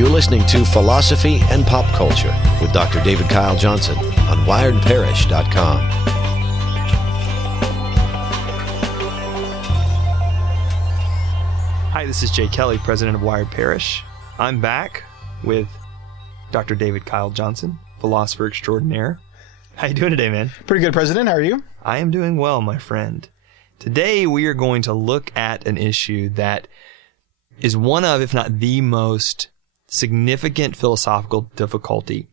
You're listening to Philosophy and Pop Culture with Dr. David Kyle Johnson on WiredParish.com. Hi, this is Jay Kelly, president of Wired Parish. I'm back with Dr. David Kyle Johnson, philosopher extraordinaire. How you doing today, man? Pretty good, President. How are you? I am doing well, my friend. Today, we are going to look at an issue that is one of, if not the most significant philosophical difficulty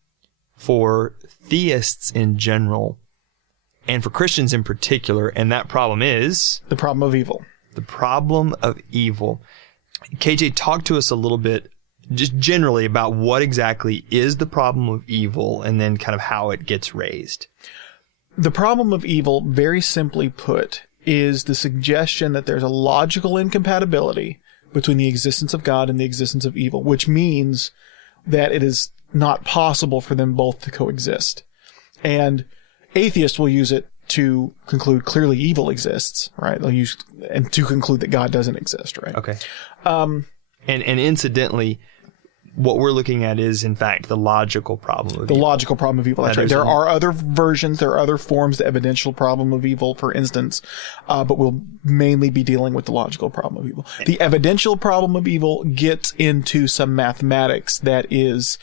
for theists in general and for Christians in particular, and that problem is... the problem of evil. The problem of evil. KJ, talk to us a little bit, just generally, about what exactly is the problem of evil and then kind of how it gets raised. The problem of evil, very simply put, is the suggestion that there's a logical incompatibility between the existence of God and the existence of evil, which means that it is not possible for them both to coexist. And atheists will use it to conclude clearly evil exists, right? They'll use and to conclude that God doesn't exist, right? Okay. And incidentally, what we're looking at is, in fact, the logical problem of evil. The logical problem of evil. That's right. There are other versions. There are other forms, the evidential problem of evil, for instance, but we'll mainly be dealing with the logical problem of evil. The evidential problem of evil gets into some mathematics that is,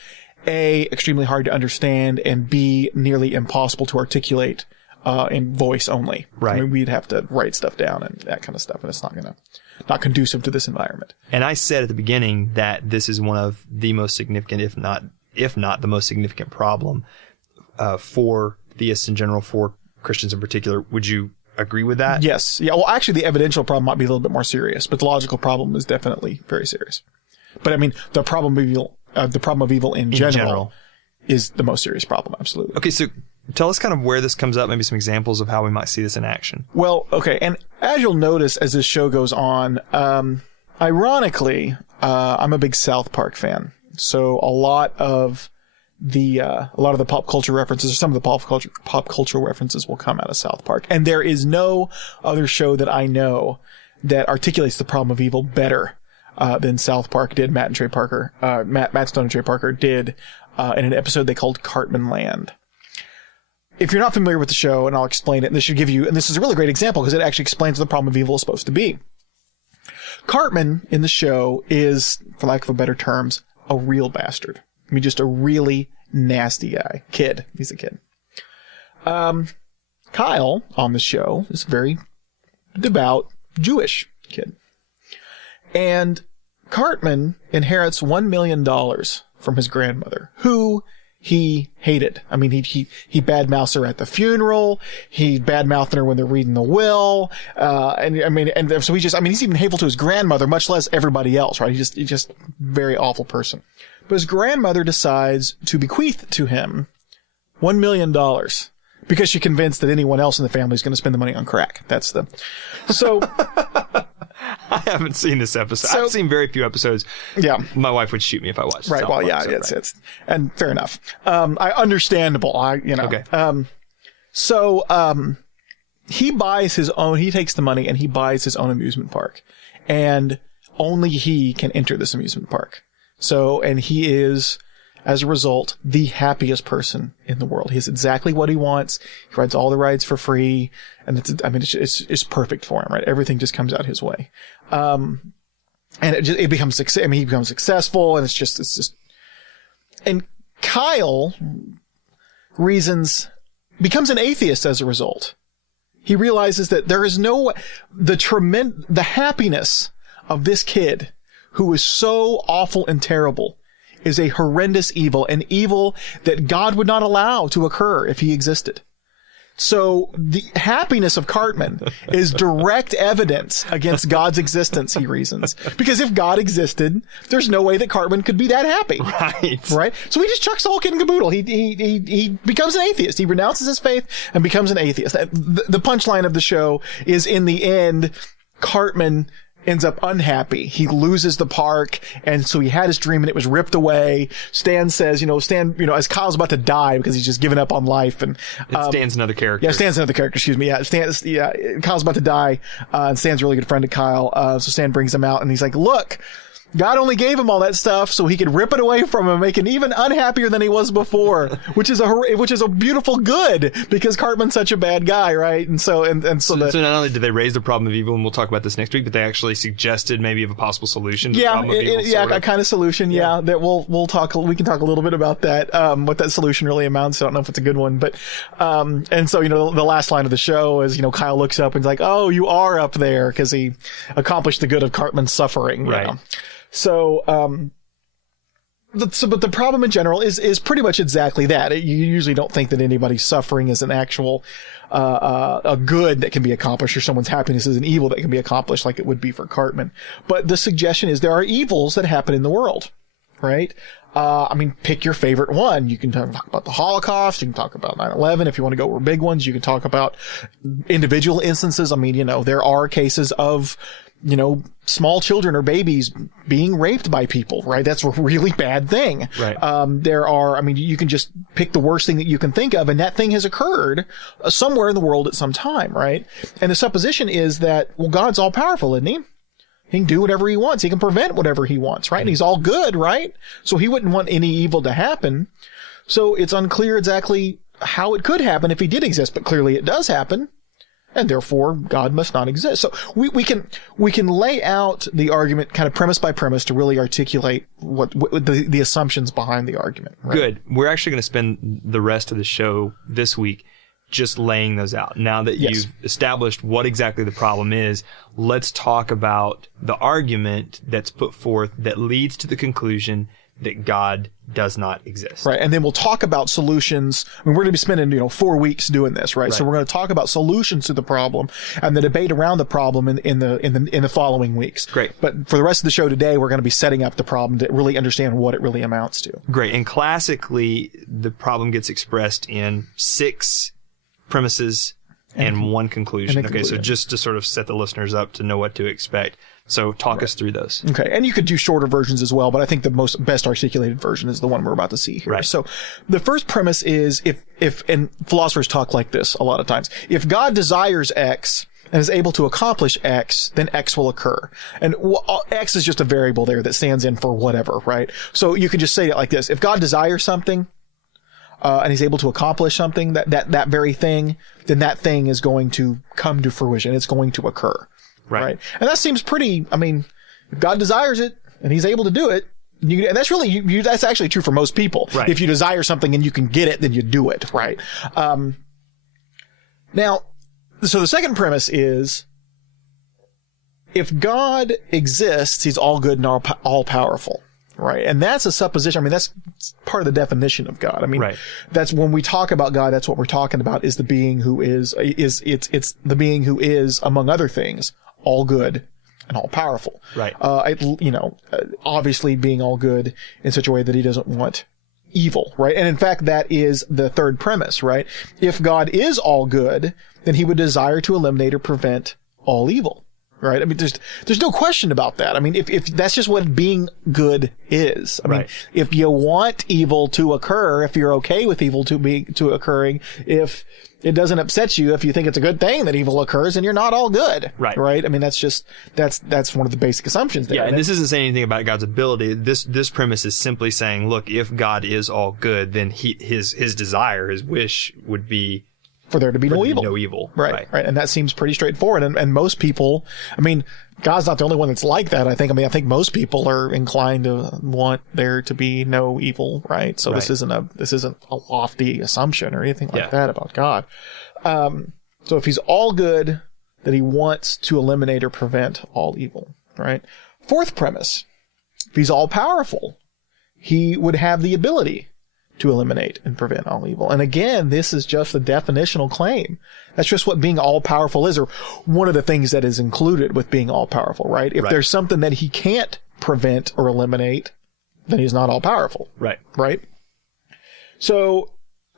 A, extremely hard to understand, and B, nearly impossible to articulate in voice only. Right. I mean, we'd have to write stuff down and that kind of stuff, and it's not conducive to this environment. And I said at the beginning that this is one of the most significant, if not the most significant problem for theists in general, for Christians in particular. Would you agree with that? Yes. Yeah. Well, actually, the evidential problem might be a little bit more serious, but the logical problem is definitely very serious. But I mean, the problem of evil in general is the most serious problem. Absolutely. Okay. So tell us kind of where this comes up, maybe some examples of how we might see this in action. Well, okay. And as you'll notice as this show goes on, ironically, I'm a big South Park fan. So a lot of the pop culture references, or some of the pop culture references will come out of South Park. And there is no other show that I know that articulates the problem of evil better than South Park did. Matt Stone and Trey Parker did in an episode they called Cartman Land. If you're not familiar with the show, and I'll explain it, and this is a really great example because it actually explains what the problem of evil is supposed to be. Cartman in the show is, for lack of better terms, a real bastard. I mean, just a really nasty guy. He's a kid. Kyle on the show is a very devout Jewish kid. And Cartman inherits $1 million from his grandmother, who he hated. I mean, he badmouths her at the funeral. He badmouthed her when they're reading the will. So he's even hateful to his grandmother, much less everybody else, right? He's just very awful person. But his grandmother decides to bequeath to him $1 million because she's convinced that anyone else in the family is going to spend the money on crack. So. I haven't seen this episode. I've seen very few episodes. Yeah. My wife would shoot me if I watched. Right. Well, yeah, it's and fair enough. Understandable. Okay. He buys his own, he takes the money and he buys his own amusement park, and only he can enter this amusement park. And he is, as a result, the happiest person in the world. He has exactly what he wants. He rides all the rides for free. And it's perfect for him, right? Everything just comes out his way. And he becomes successful, and it's just, and Kyle becomes an atheist as a result. He realizes that there is the happiness of this kid who is so awful and terrible is a horrendous evil, an evil that God would not allow to occur if he existed. So the happiness of Cartman is direct evidence against God's existence, he reasons. Because if God existed, there's no way that Cartman could be that happy. Right? So he just chucks the whole kid in caboodle. He becomes an atheist. He renounces his faith and becomes an atheist. The punchline of the show is, in the end, Cartman ends up unhappy. He loses the park, and so he had his dream and it was ripped away. Stan says, as Kyle's about to die because he's just given up on life, and Stan's another character. Yeah, Stan's another character, excuse me. Kyle's about to die, and Stan's a really good friend of Kyle. So Stan brings him out and he's like, look, God only gave him all that stuff so he could rip it away from him, make him even unhappier than he was before, which is a beautiful good, because Cartman's such a bad guy, right? And so so not only did they raise the problem of evil, and we'll talk about this next week, but they actually suggested maybe of a possible solution to the problem of evil. A kind of solution. Yeah, that we can talk a little bit about that. What that solution really amounts to. I don't know if it's a good one, but and so the last line of the show is Kyle looks up and is like, "Oh, you are up there," because he accomplished the good of Cartman's suffering. Right. So, but the problem in general is pretty much exactly that. You usually don't think that anybody's suffering is an actual, a good that can be accomplished, or someone's happiness is an evil that can be accomplished, like it would be for Cartman. But the suggestion is there are evils that happen in the world, right? Pick your favorite one. You can talk about the Holocaust. You can talk about 9/11. If you want to go over big ones, you can talk about individual instances. There are cases of, small children or babies being raped by people, right? That's a really bad thing. Right. You can just pick the worst thing that you can think of, and that thing has occurred somewhere in the world at some time, right? And the supposition is that, well, God's all powerful, isn't he? He can do whatever he wants. He can prevent whatever he wants, right? And he's all good, right? So he wouldn't want any evil to happen. So it's unclear exactly how it could happen if he did exist, but clearly it does happen. And therefore, God must not exist. So we can lay out the argument kind of premise by premise to really articulate what the assumptions behind the argument. Right? Good. We're actually going to spend the rest of the show this week just laying those out. Now that you've established what exactly the problem is, let's talk about the argument that's put forth that leads to the conclusion that God does not exist. Right. And then we'll talk about solutions. We're going to be spending, 4 weeks doing this, right? So we're going to talk about solutions to the problem and the debate around the problem in the following weeks. Great. But for the rest of the show today, we're going to be setting up the problem to really understand what it really amounts to. Great. And classically, the problem gets expressed in 6 premises and 1 conclusion. Okay. So just to sort of set the listeners up to know what to expect. So talk us through those. Okay. And you could do shorter versions as well, but I think the best articulated version is the one we're about to see here. Right. So the first premise is and philosophers talk like this a lot of times, if God desires X and is able to accomplish X, then X will occur. And X is just a variable there that stands in for whatever, right? So you can just say it like this. If God desires something, and he's able to accomplish something, that very thing, then that thing is going to come to fruition. It's going to occur. Right. And that seems pretty, if God desires it and he's able to do it, and that's really, that's actually true for most people. Right. If you desire something and you can get it, then you do it. Right. Now, so the second premise is, if God exists, he's all good and all powerful. Right. And that's a supposition. That's part of the definition of God. That's when we talk about God, that's what we're talking about, is the being who it's the being who is, among other things, all good and all powerful. Right. Obviously being all good in such a way that he doesn't want evil. Right. And in fact, that is the third premise, right? If God is all good, then he would desire to eliminate or prevent all evil. Right. There's no question about that. If that's just what being good is. If you want evil to occur, if you're okay with evil to occurring, if it doesn't upset you, if you think it's a good thing that evil occurs, then you're not all good. Right. Right. That's one of the basic assumptions there. Yeah. And this isn't saying anything about God's ability. This premise is simply saying, look, if God is all good, then his desire, his wish would be for there to be no evil. No evil. Right. And that seems pretty straightforward. And most people, God's not the only one that's like that. I think most people are inclined to want there to be no evil, right? So this isn't a lofty assumption or anything like that about God. So if he's all good, then he wants to eliminate or prevent all evil, right? Fourth premise, if he's all powerful, he would have the ability to eliminate and prevent all evil. And again, this is just a definitional claim. That's just what being all-powerful is, or one of the things that is included with being all-powerful, right? If there's something that he can't prevent or eliminate, then he's not all-powerful. Right. Right? So,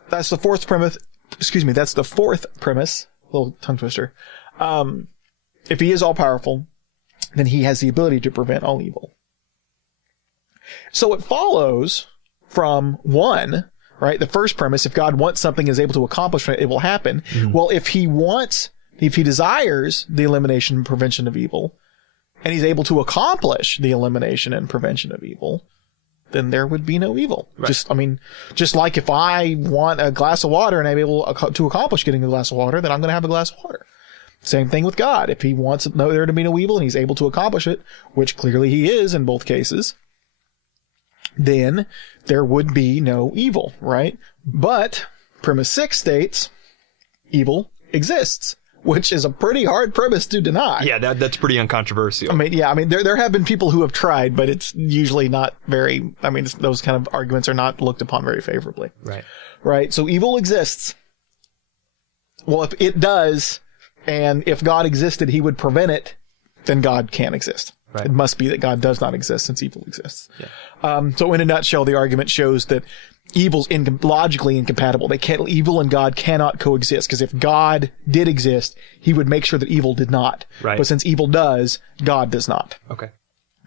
that's the fourth premise. That's the fourth premise. Little tongue twister. If he is all-powerful, then he has the ability to prevent all evil. So it follows from 1, right? The first premise, if God wants something, is able to accomplish it, it will happen. Mm-hmm. Well, if he desires the elimination and prevention of evil, and he's able to accomplish the elimination and prevention of evil, then there would be no evil. Right. Just like if I want a glass of water and I'm able to accomplish getting a glass of water, then I'm going to have a glass of water. Same thing with God. If he wants there to be no evil and he's able to accomplish it, which clearly he is in both cases, then there would be no evil, right? But premise 6 states evil exists, which is a pretty hard premise to deny. Yeah, that's pretty uncontroversial. I mean, there have been people who have tried, but it's usually not very, those kind of arguments are not looked upon very favorably. Right. Right. So evil exists. Well, if it does, and if God existed, he would prevent it, then God can't exist. Right. It must be that God does not exist since evil exists. Yeah. So in a nutshell, the argument shows that evil's logically incompatible. Evil and God cannot coexist, because if God did exist, he would make sure that evil did not. Right. But since evil does, God does not. Okay.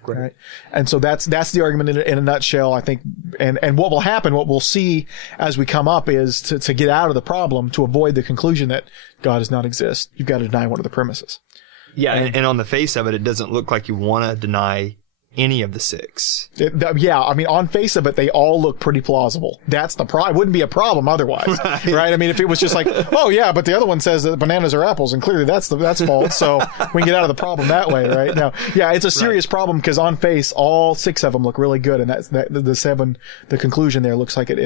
Great. Right. And so that's the argument in a nutshell, I think. And what will happen, what we'll see as we come up is to get out of the problem, to avoid the conclusion that God does not exist, you've got to deny one of the premises. Yeah. And on the face of it, it doesn't look like you want to deny any of the 6. On face of it, they all look pretty plausible. That's the problem. It wouldn't be a problem otherwise, right? I mean, if it was just like, oh yeah, but the other one says that bananas are apples, and clearly that's false, so we can get out of the problem that way, right? Now, yeah, it's a serious problem, because on face, all 6 of them look really good, and the 7, the conclusion there looks like it.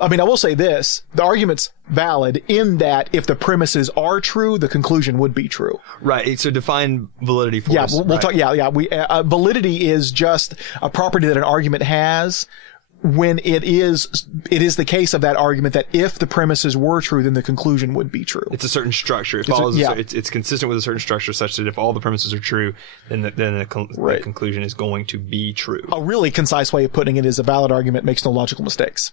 I will say this: the argument's valid in that if the premises are true, the conclusion would be true. Right. So define validity for us. We'll talk. Yeah. Validity is just a property that an argument has when it is the case of that argument that if the premises were true, then the conclusion would be true. It's a certain structure. It follows. It's consistent with a certain structure, such that if all the premises are true, then the conclusion is going to be true. A really concise way of putting it is a valid argument makes no logical mistakes.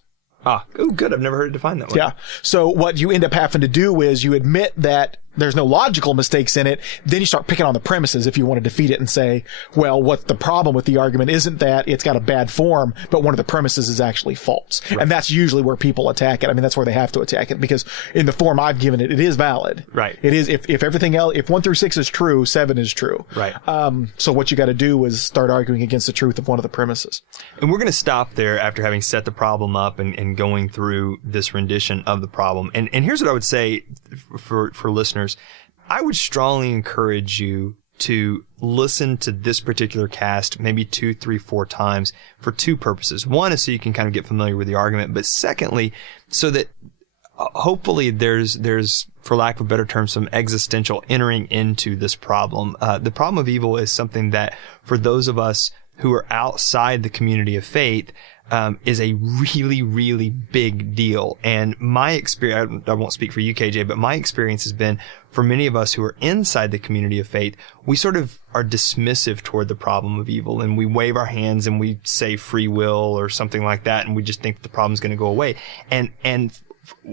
Good. I've never heard it defined that way. Yeah. So what you end up having to do is you admit that there's no logical mistakes in it. Then you start picking on the premises if you want to defeat it and say, well, what the problem with the argument isn't that it's got a bad form, but one of the premises is actually false. Right. And that's usually where people attack it. That's where they have to attack it, because in the form I've given it, it is valid. Right. It is, if everything else, if 1 through 6 is true, 7 is true. Right. So what you got to do is start arguing against the truth of one of the premises. And we're going to stop there after having set the problem up and going through this rendition of the problem. And here's what I would say for listeners. I would strongly encourage you to listen to this particular cast maybe 2, 3, 4 times for 2 purposes. One is so you can kind of get familiar with the argument, but secondly, so that hopefully there's, for lack of a better term, some existential entering into this problem. The problem of evil is something that, for those of us who are outside the community of faith, is a really, really big deal. And my experience, I won't speak for you, KJ, but my experience has been, for many of us who are inside the community of faith, we sort of are dismissive toward the problem of evil, and we wave our hands and we say free will or something like that, and we just think the problem's going to go away. And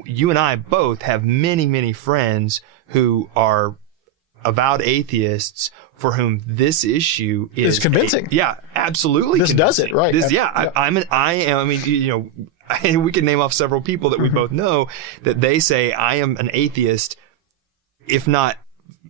you and I both have many, many friends who are avowed atheists for whom this issue is convincing. Absolutely. This convincing. Does it, right? We can name off several people that we both know that they say, I am an atheist, if not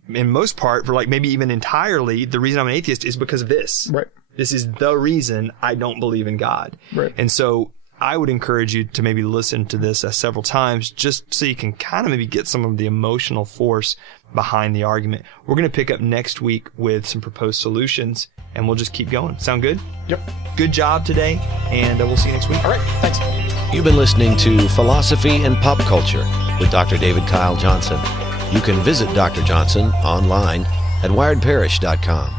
in most part, for like maybe even entirely, the reason I'm an atheist is because of this. Right. This is the reason I don't believe in God. Right. And so I would encourage you to maybe listen to this several times, just so you can kind of maybe get some of the emotional force behind the argument. We're going to pick up next week with some proposed solutions, and we'll just keep going. Sound good? Yep. Good job today, and we'll see you next week. All right. Thanks. You've been listening to Philosophy and Pop Culture with Dr. David Kyle Johnson. You can visit Dr. Johnson online at wiredparish.com.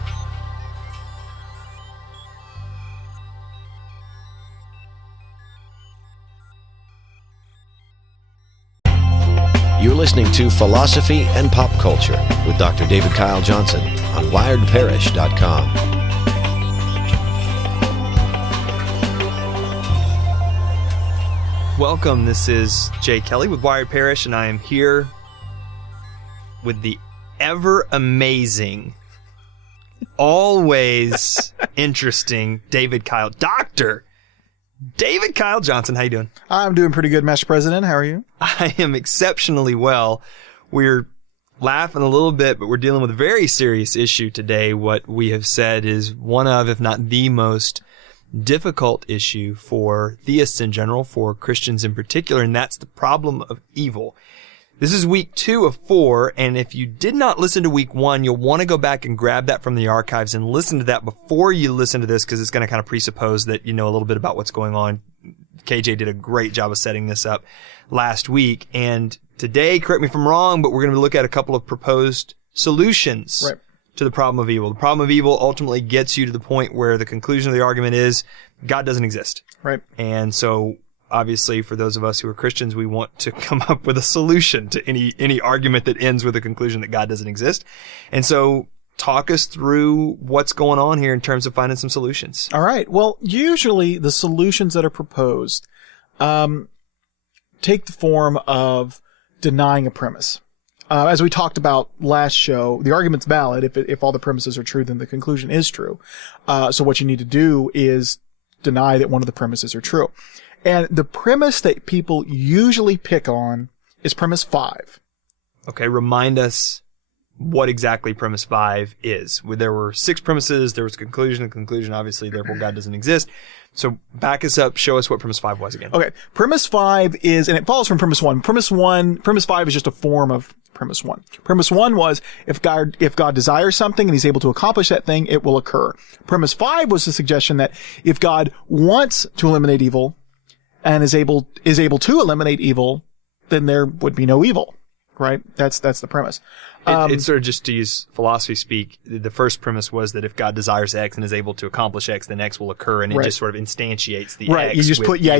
You're listening to Philosophy and Pop Culture with Dr. David Kyle Johnson on wiredparish.com. Welcome. This is Jay Kelly with Wired Parish, and I am here with the ever amazing, always interesting Dr. David Kyle Johnson. How you doing? I'm doing pretty good, Master President. How are you? I am exceptionally well. We're laughing a little bit, but we're dealing with a very serious issue today. What we have said is one of, if not the most difficult issue for theists in general, for Christians in particular, and that's the problem of evil. This is week 2 of 4, and if you did not listen to week 1, you'll want to go back and grab that from the archives and listen to that before you listen to this, because it's going to kind of presuppose that you know a little bit about what's going on. KJ did a great job of setting this up last week, and today, correct me if I'm wrong, but we're going to look at a couple of proposed solutions to the problem of evil. The problem of evil ultimately gets you to the point where the conclusion of the argument is God doesn't exist. Right. And so, obviously, for those of us who are Christians, we want to come up with a solution to any argument that ends with the conclusion that God doesn't exist. And so, talk us through what's going on here in terms of finding some solutions. All right. Well, usually the solutions that are proposed take the form of denying a premise. As we talked about last show, the argument's valid. If all the premises are true, then the conclusion is true. So what you need to do is deny that one of the premises are true. And the premise that people usually pick on is premise 5. Okay, remind us what exactly premise 5 is. There were 6 premises, there was a conclusion. The conclusion, obviously, therefore God doesn't exist. So back us up, show us what premise 5 was again. Okay, premise 5 is, and it follows from premise 1. Premise 5 is just a form of premise 1. Premise 1 was, if God desires something and he's able to accomplish that thing, it will occur. Premise 5 was the suggestion that if God wants to eliminate evil and is able to eliminate evil, then there would be no evil. Right? That's the premise. It's sort of, just to use philosophy speak, the first premise was that if God desires X and is able to accomplish X, then X will occur, and it just sort of instantiates the X. You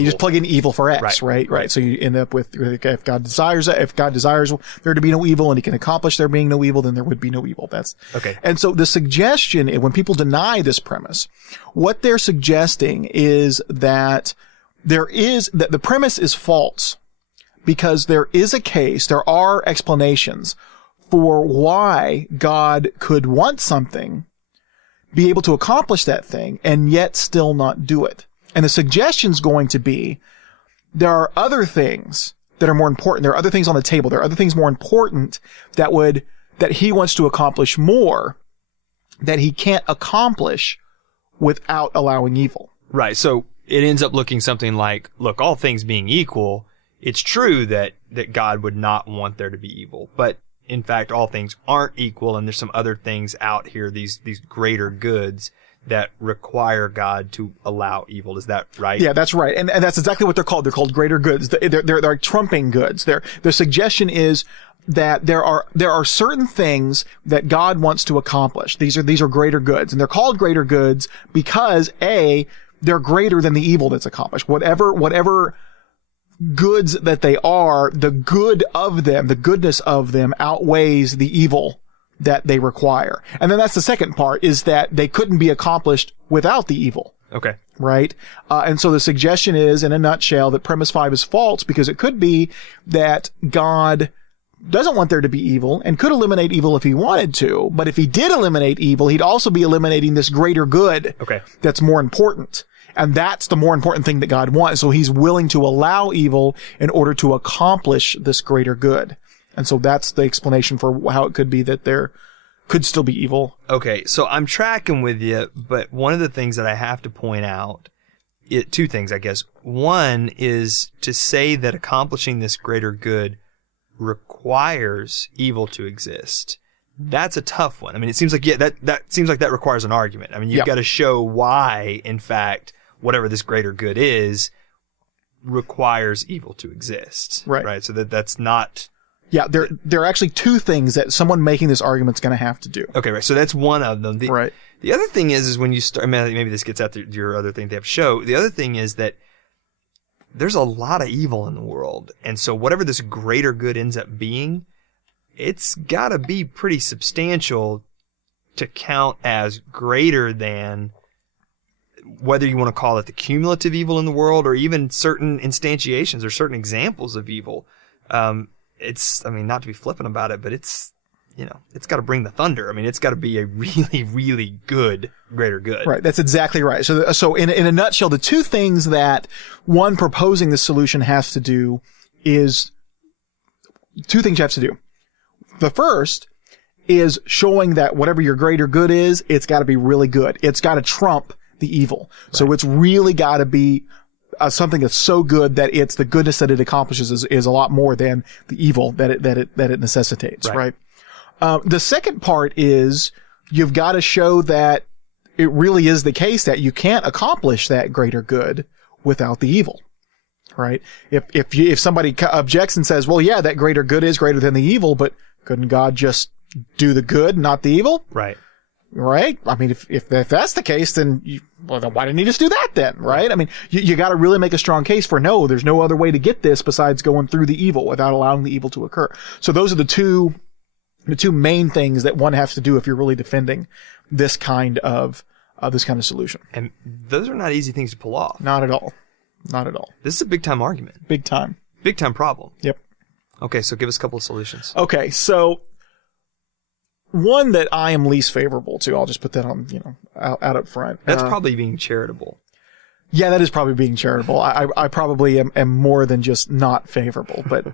just plug in evil for X, right? So you end up with, if God desires there to be no evil and he can accomplish there being no evil, then there would be no evil. That's okay. And so the suggestion, when people deny this premise, what they're suggesting is that that the premise is false. Because there are explanations for why God could want something, be able to accomplish that thing, and yet still not do it. And the suggestion's going to be, there are other things that are more important. There are other things on the table. There are other things more important that he wants to accomplish more, that he can't accomplish without allowing evil. Right. So it ends up looking something like, look, all things being equal, it's true that God would not want there to be evil, but in fact, all things aren't equal, and there's some other things out here, these greater goods that require God to allow evil. Is that right? Yeah, that's right. And that's exactly what they're called. They're called greater goods. They're like trumping goods. Their suggestion is that there are certain things that God wants to accomplish. These are greater goods, and they're called greater goods because they're greater than the evil that's accomplished. Whatever goods that they are, the goodness of them outweighs the evil that they require. And then that's the second part, is that they couldn't be accomplished without the evil. Okay. Right? And so the suggestion is, in a nutshell, that premise 5 is false, because it could be that God doesn't want there to be evil and could eliminate evil if he wanted to, but if he did eliminate evil, he'd also be eliminating this greater good that's more important. And that's the more important thing that God wants. So he's willing to allow evil in order to accomplish this greater good. And so that's the explanation for how it could be that there could still be evil. Okay, so I'm tracking with you, but one of the things that I have to point out, 2 things, I guess. One is to say that accomplishing this greater good requires evil to exist. That's a tough one. I mean, it seems like, that seems like that requires an argument. I mean, you've got to show why, in fact, whatever this greater good is, requires evil to exist. Right? So that's not... Yeah, there are actually 2 things that someone making this argument is going to have to do. Okay, right. So that's one of them. Right. The other thing is when you start... maybe this gets at your other thing they have to show. The other thing is that there's a lot of evil in the world. And so whatever this greater good ends up being, it's got to be pretty substantial to count as greater than... whether you want to call it the cumulative evil in the world or even certain instantiations or certain examples of evil. Not to be flippant about it, but it's got to bring the thunder. I mean, it's got to be a really, really good greater good. Right. That's exactly right. So in a nutshell, the 2 things that one proposing this solution has to do is 2 things you have to do. The first is showing that whatever your greater good is, it's got to be really good. It's got to trump the evil. Right. So it's really got to be something that's so good that it's the goodness that it accomplishes is a lot more than the evil that it necessitates. Right. The second part is you've got to show that it really is the case that you can't accomplish that greater good without the evil. Right. If somebody objects and says, well, yeah, that greater good is greater than the evil, but couldn't God just do the good, not the evil? Right. Right. I mean, if that's the case, then then why didn't he just do that then? Right. I mean, you got to really make a strong case for no, there's no other way to get this besides going through the evil without allowing the evil to occur. So those are the two main things that one has to do if you're really defending this kind of solution. And those are not easy things to pull off. Not at all. Not at all. This is a big time argument. Big time. Big time problem. Yep. Okay. So give us a couple of solutions. Okay. So one that I am least favorable to, I'll just put that on, out up front. That's probably being charitable. Yeah, that is probably being charitable. I probably am more than just not favorable, but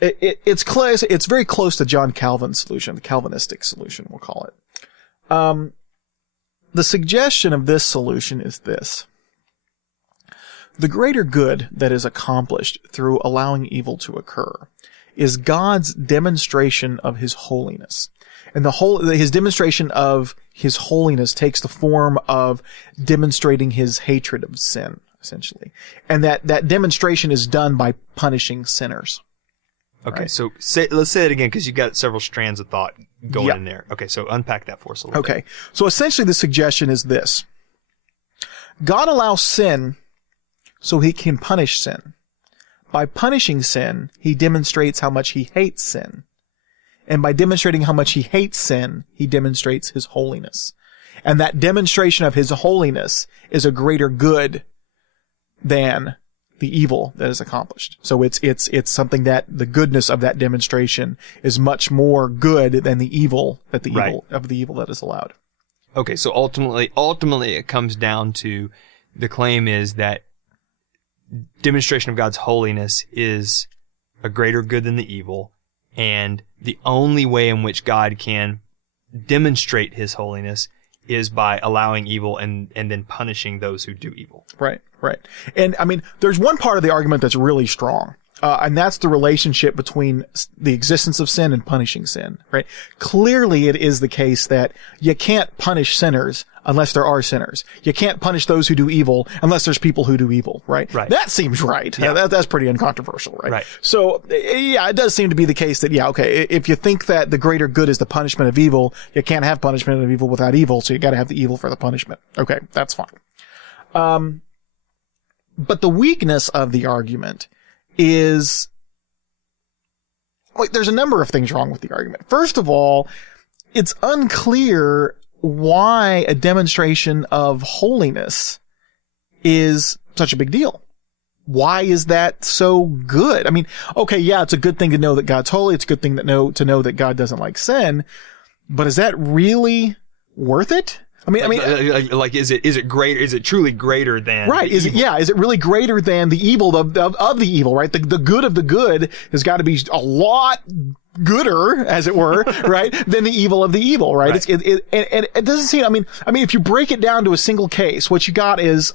it's close. It's very close to John Calvin's solution, the Calvinistic solution, we'll call it. The suggestion of this solution is this. The greater good that is accomplished through allowing evil to occur is God's demonstration of his holiness. And his demonstration of his holiness takes the form of demonstrating his hatred of sin, essentially. And that demonstration is done by punishing sinners. Okay, right? so let's say it again, because you've got several strands of thought going in there. Okay, so unpack that for us a little bit. Okay, so essentially the suggestion is this. God allows sin so he can punish sin. By punishing sin, he demonstrates how much he hates sin. And by demonstrating how much he hates sin, he demonstrates his holiness. And that demonstration of his holiness is a greater good than the evil that is accomplished. So it's something that the goodness of that demonstration is much more good than the evil that the evil that is allowed. Okay, so ultimately it comes down to the claim is that demonstration of God's holiness is a greater good than the evil, and the only way in which God can demonstrate his holiness is by allowing evil and then punishing those who do evil. Right. And I mean, there's one part of the argument that's really strong. And that's the relationship between the existence of sin and punishing sin, right? Clearly it is the case that you can't punish sinners unless there are sinners. You can't punish those who do evil unless there's people who do evil, right? Right. That seems right. Yeah. That's pretty uncontroversial, right? Right. So, yeah, it does seem to be the case that, if you think that the greater good is the punishment of evil, you can't have punishment of evil without evil, so you gotta have the evil for the punishment. Okay, that's fine. But the weakness of the argument is, there's a number of things wrong with the argument. First of all, it's unclear why a demonstration of holiness is such a big deal. Why is that so good? I mean, okay, yeah, it's a good thing to know that God's holy. It's a good thing to know that God doesn't like sin. But is that really worth it? I mean, is it greater? Is it truly greater than? Right. Is it really greater than the evil of the evil, right? The good of the good has got to be a lot gooder, as it were, right? Than the evil of the evil, right? Right. It doesn't seem, I mean, if you break it down to a single case, what you got is,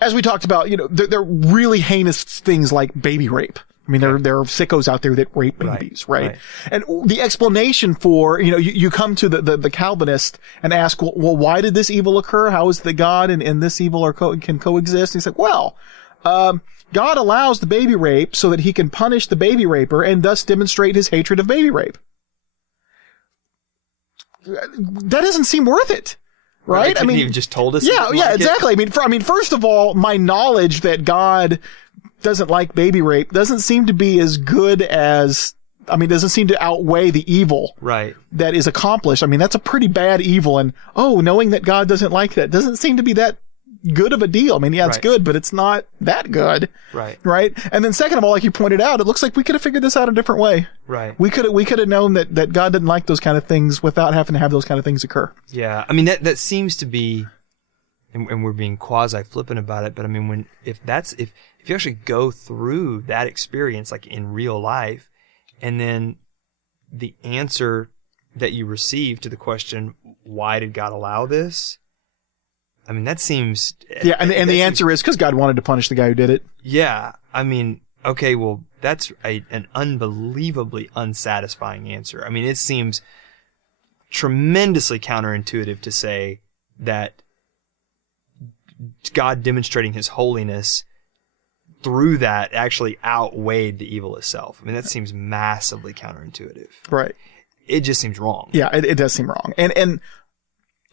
as we talked about, they're really heinous things like baby rape. I mean, there are sickos out there that rape babies, right? And the explanation for, you come to the Calvinist and ask, well, why did this evil occur? How is it that God and this evil can coexist? And he's like, God allows the baby rape so that he can punish the baby raper and thus demonstrate his hatred of baby rape. That doesn't seem worth it. Right? You've just told us. Yeah, exactly. First of all, my knowledge that God doesn't like baby rape doesn't seem to be as good as, doesn't seem to outweigh the evil that is accomplished. That's a pretty bad evil. And, knowing that God doesn't like that doesn't seem to be that good of a deal. It's good, but it's not that good. Right. And then second of all, like you pointed out, it looks like we could have figured this out a different way. Right. We could have known that God didn't like those kind of things without having to have those kind of things occur. Yeah. That seems to be, and we're being quasi flippant about it, but if you actually go through that experience, like in real life, and then the answer that you receive to the question, why did God allow this? I mean, that seems... Yeah, and the answer is because God wanted to punish the guy who did it. Yeah, I mean, okay, well, that's an unbelievably unsatisfying answer. I mean, it seems tremendously counterintuitive to say that God demonstrating his holiness through that actually outweighed the evil itself. I mean, that seems massively counterintuitive. Right. It just seems wrong. Yeah, it does seem wrong. And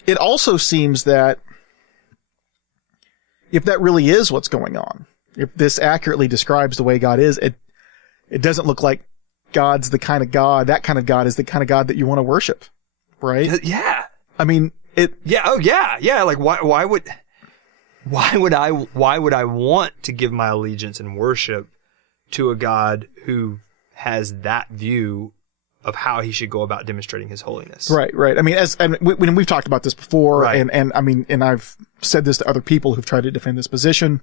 it also seems that if that really is what's going on, if this accurately describes the way God is, it doesn't look like God's the kind of God, that kind of God is the kind of God that you want to worship. Right? Yeah. I mean, Yeah. Oh, yeah. Yeah. Like, why would I want to give my allegiance and worship to a God who has that view of how he should go about demonstrating his holiness? Right. I mean, when we've talked about this before, Right. and I mean, and I've said this to other people who've tried to defend this position.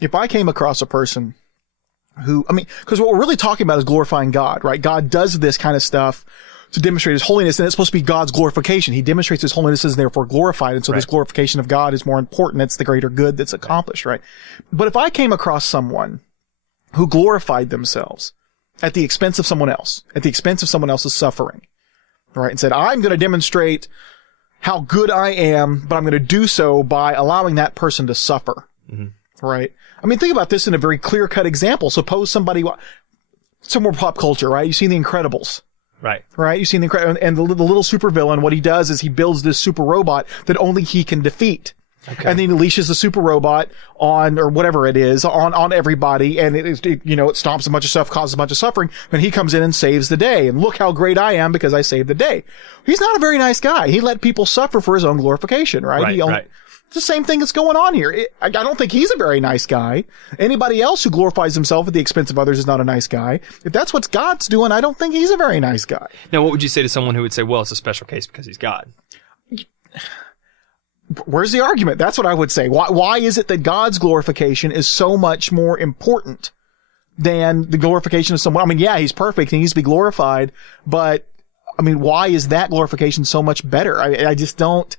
If I came across a person who, I mean, because what we're really talking about is glorifying God, right? God does this kind of stuff to demonstrate his holiness, and it's supposed to be God's glorification. He demonstrates his holiness and is therefore glorified, and so this glorification of God is more important. It's the greater good that's accomplished, right? But if I came across someone who glorified themselves at the expense of someone else, at the expense of someone else's suffering, right, and said, I'm going to demonstrate how good I am, but I'm going to do so by allowing that person to suffer, right? I mean, think about this in a very clear-cut example. Suppose somebody, somewhere pop culture, right? You've seen The Incredibles. Right. Right? You've seen and the little supervillain, what he does is he builds this super robot that only he can defeat. Okay. And then he unleashes the super robot on, or whatever it is, on everybody, and it stomps a bunch of stuff, causes a bunch of suffering, and he comes in and saves the day. And look how great I am because I saved the day. He's not a very nice guy. He let people suffer for his own glorification, right? Right. It's the same thing that's going on here. I don't think he's a very nice guy. Anybody else who glorifies himself at the expense of others is not a nice guy. If that's what God's doing, I don't think he's a very nice guy. Now, what would you say to someone who would say, well, it's a special case because he's God? Where's the argument? That's what I would say. Why is it that God's glorification is so much more important than the glorification of someone? I mean, yeah, he's perfect. He needs to be glorified. But, I mean, why is that glorification so much better? I just don't...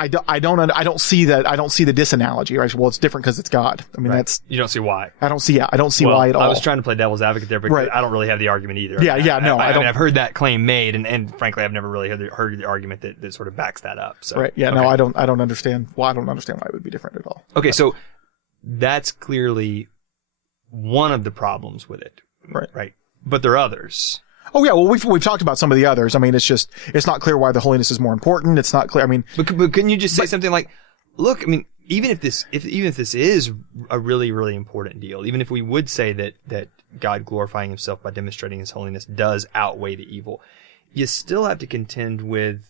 I don't see that. I don't see the disanalogy, right? Well, it's different because it's God. I mean, that's... You don't see why. I don't see why at all. I was trying to play devil's advocate there, but I don't really have the argument either. Yeah, no, I mean, I've heard that claim made, and frankly, I've never really heard the argument that sort of backs that up. So. Right. Yeah, okay. No, I don't understand. Well, I don't understand why it would be different at all. Okay, so that's clearly one of the problems with it. Right. But there are others. Oh yeah, well we've talked about some of the others. I mean, it's not clear why the holiness is more important. It's not clear. I mean, but can you just say something like, look, I mean, even if this is a really, really important deal, even if we would say that God glorifying himself by demonstrating his holiness does outweigh the evil, you still have to contend with,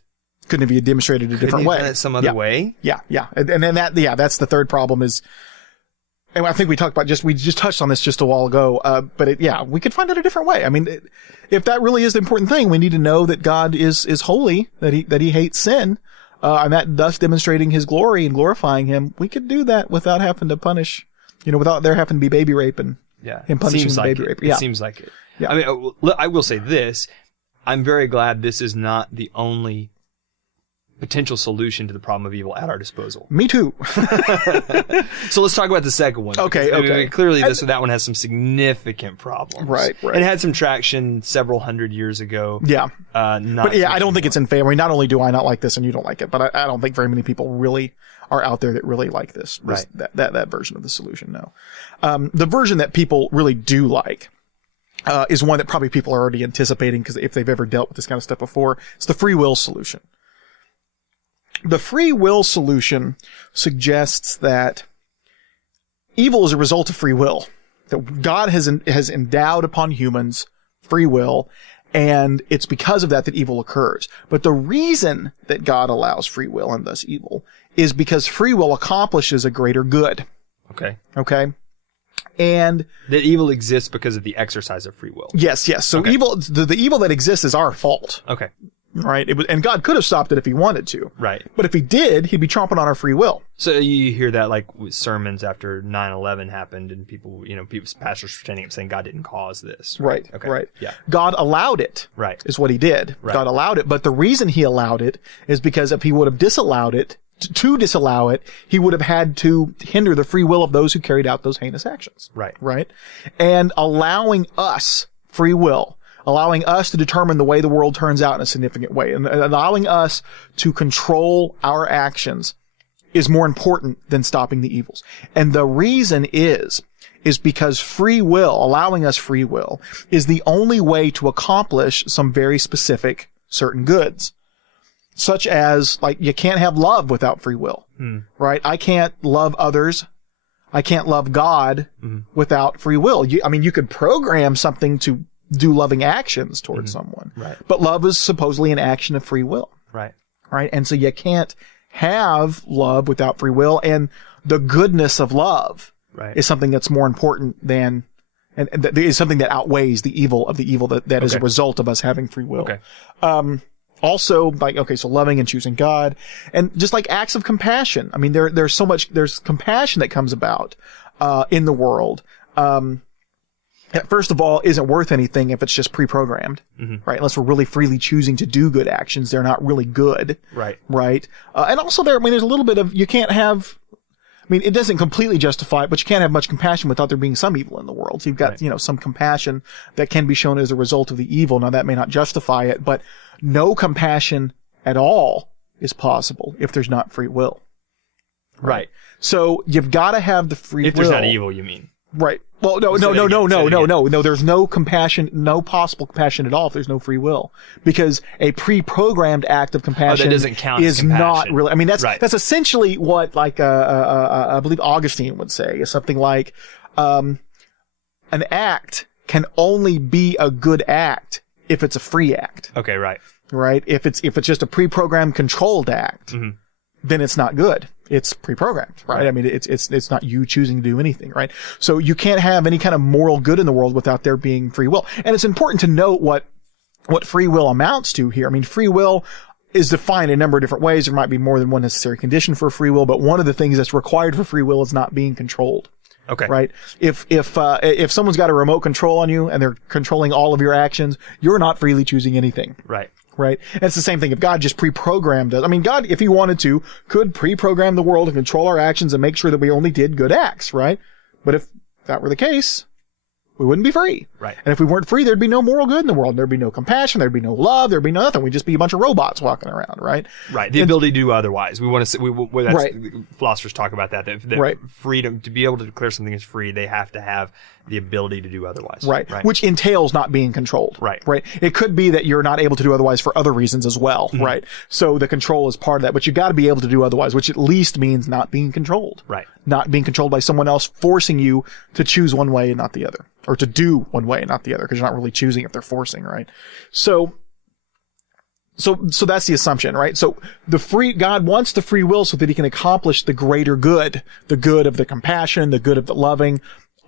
couldn't it be demonstrated a different way? Done it some other way? Yeah. And then that's the third problem is, and I think we just touched on this just a while ago, but we could find it a different way. I mean, if that really is the important thing, we need to know that God is holy, that he hates sin, and that thus demonstrating his glory and glorifying him. We could do that without having to punish, without there having to be baby rape and him punishing the baby rape. Yeah. It seems like it. Yeah. I mean, I will say this. I'm very glad this is not the only potential solution to the problem of evil at our disposal. Me too. So let's talk about the second one. Okay. I mean, clearly that one has some significant problems. Right. And it had some traction several hundred years ago. Yeah. I don't think it's in favor. I mean, not only do I not like this and you don't like it, but I don't think very many people really are out there that really like this. Right. That version of the solution, no. The version that people really do like is one that probably people are already anticipating because if they've ever dealt with this kind of stuff before, it's the free will solution. The free will solution suggests that evil is a result of free will, that God has endowed upon humans free will, and it's because of that evil occurs. But the reason that God allows free will and thus evil is because free will accomplishes a greater good. Okay? And that evil exists because of the exercise of free will. Yes. So evil, the evil that exists is our fault. Okay. right? And God could have stopped it if he wanted to. Right. But if he did, he'd be tromping on our free will. So you hear that like with sermons after 9/11 happened, and people, pastors standing up saying God didn't cause this. Right. Okay. Right. Yeah. God allowed it. Right. Is what he did. Right. God allowed it. But the reason he allowed it is because if he would have disallowed it, to disallow it, he would have had to hinder the free will of those who carried out those heinous actions. Right. Right. And allowing us free will, allowing us to determine the way the world turns out in a significant way, and allowing us to control our actions is more important than stopping the evils. And the reason is because free will, allowing us free will, is the only way to accomplish some very specific certain goods. Such as, like, you can't have love without free will, right? I can't love others. I can't love God without free will. You could program something to do loving actions towards someone, Right. but love is supposedly an action of free will, Right. right? And so you can't have love without free will, and the goodness of love Right. is something that's more important than, and that is something that outweighs the evil that is a Okay. result of us having free will. Okay. Also, so loving and choosing God, and just like acts of compassion. I mean, there's compassion that comes about, in the world. That first of all isn't worth anything if it's just pre-programmed, right? Unless we're really freely choosing to do good actions, they're not really good. Right. Right. And also there's a little bit of, it doesn't completely justify it, but you can't have much compassion without there being some evil in the world. So you've got, some compassion that can be shown as a result of the evil. Now that may not justify it, but no compassion at all is possible if there's not free will. Right. So you've got to have the free will. If there's not evil, you mean? Right. Well, no. There's no compassion, no possible compassion at all if there's no free will, because a pre-programmed act of compassion doesn't count as is compassion. not really. Right. That's essentially what, like, I believe Augustine would say, is something like, an act can only be a good act if it's a free act. Okay. Right. Right. If it's just a pre-programmed controlled act, then it's not good. It's pre-programmed, right? I mean, it's not you choosing to do anything, right? So you can't have any kind of moral good in the world without there being free will. And it's important to note what free will amounts to here. I mean, free will is defined in a number of different ways. There might be more than one necessary condition for free will, but one of the things that's required for free will is not being controlled. Okay. Right? If someone's got a remote control on you and they're controlling all of your actions, you're not freely choosing anything. Right. Right? And it's the same thing if God just pre-programmed us. I mean, God, if he wanted to, could pre-program the world and control our actions and make sure that we only did good acts, right? But if that were the case, we wouldn't be free. Right. And if we weren't free, there'd be no moral good in the world. There'd be no compassion. There'd be no love. There'd be nothing. We'd just be a bunch of robots walking around, right? Right. The ability to do otherwise. We want to. Right. Philosophers talk about that. That Right. Freedom, to be able to declare something as free, they have to have the ability to do otherwise. Right. Which entails not being controlled. Right. Right. It could be that you're not able to do otherwise for other reasons as well. Right. So the control is part of that, but you got to be able to do otherwise, which at least means not being controlled. Right. Not being controlled by someone else forcing you to choose one way and not the other, or to do one way and not the other, because you're not really choosing if they're forcing, right? So that's the assumption, right? So God wants the free will so that he can accomplish the greater good, the good of the compassion, the good of the loving,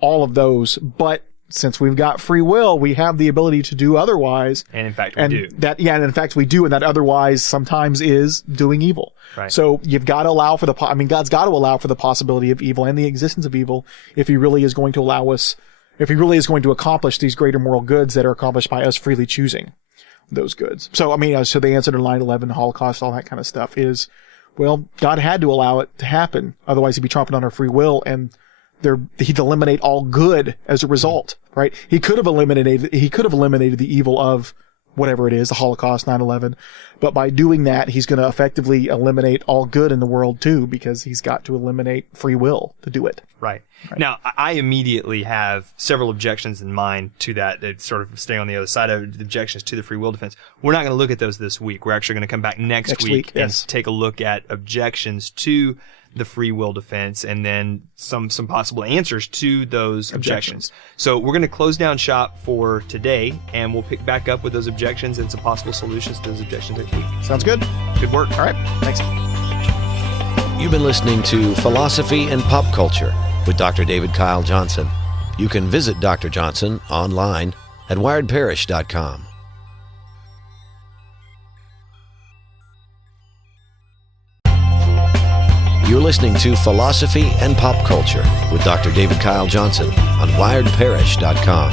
all of those. But since we've got free will, we have the ability to do otherwise. And in fact, we do. And in fact we do, and that otherwise sometimes is doing evil. Right. So you've got to allow for God's got to allow for the possibility of evil and the existence of evil if he really is going to allow us, if he really is going to accomplish these greater moral goods that are accomplished by us freely choosing those goods. So, so the answer to 9/11, the Holocaust, all that kind of stuff is, well, God had to allow it to happen. Otherwise he'd be tromping on our free will, and he'd eliminate all good as a result, right? He could have eliminated the evil of whatever it is, the Holocaust, 9/11. But by doing that, he's going to effectively eliminate all good in the world too, because he's got to eliminate free will to do it. Right. Now, I immediately have several objections in mind to that sort of stay on the other side of the objections to the free will defense. We're not going to look at those this week. We're actually going to come back next week and take a look at objections to the free will defense, and then some possible answers to those objections. So we're going to close down shop for today, and we'll pick back up with those objections and some possible solutions to those objections next week. Sounds good. Good work. All right. Thanks. You've been listening to Philosophy and Pop Culture with Dr. David Kyle Johnson. You can visit Dr. Johnson online at wiredparish.com. You're listening to Philosophy and Pop Culture with Dr. David Kyle Johnson on WiredParish.com.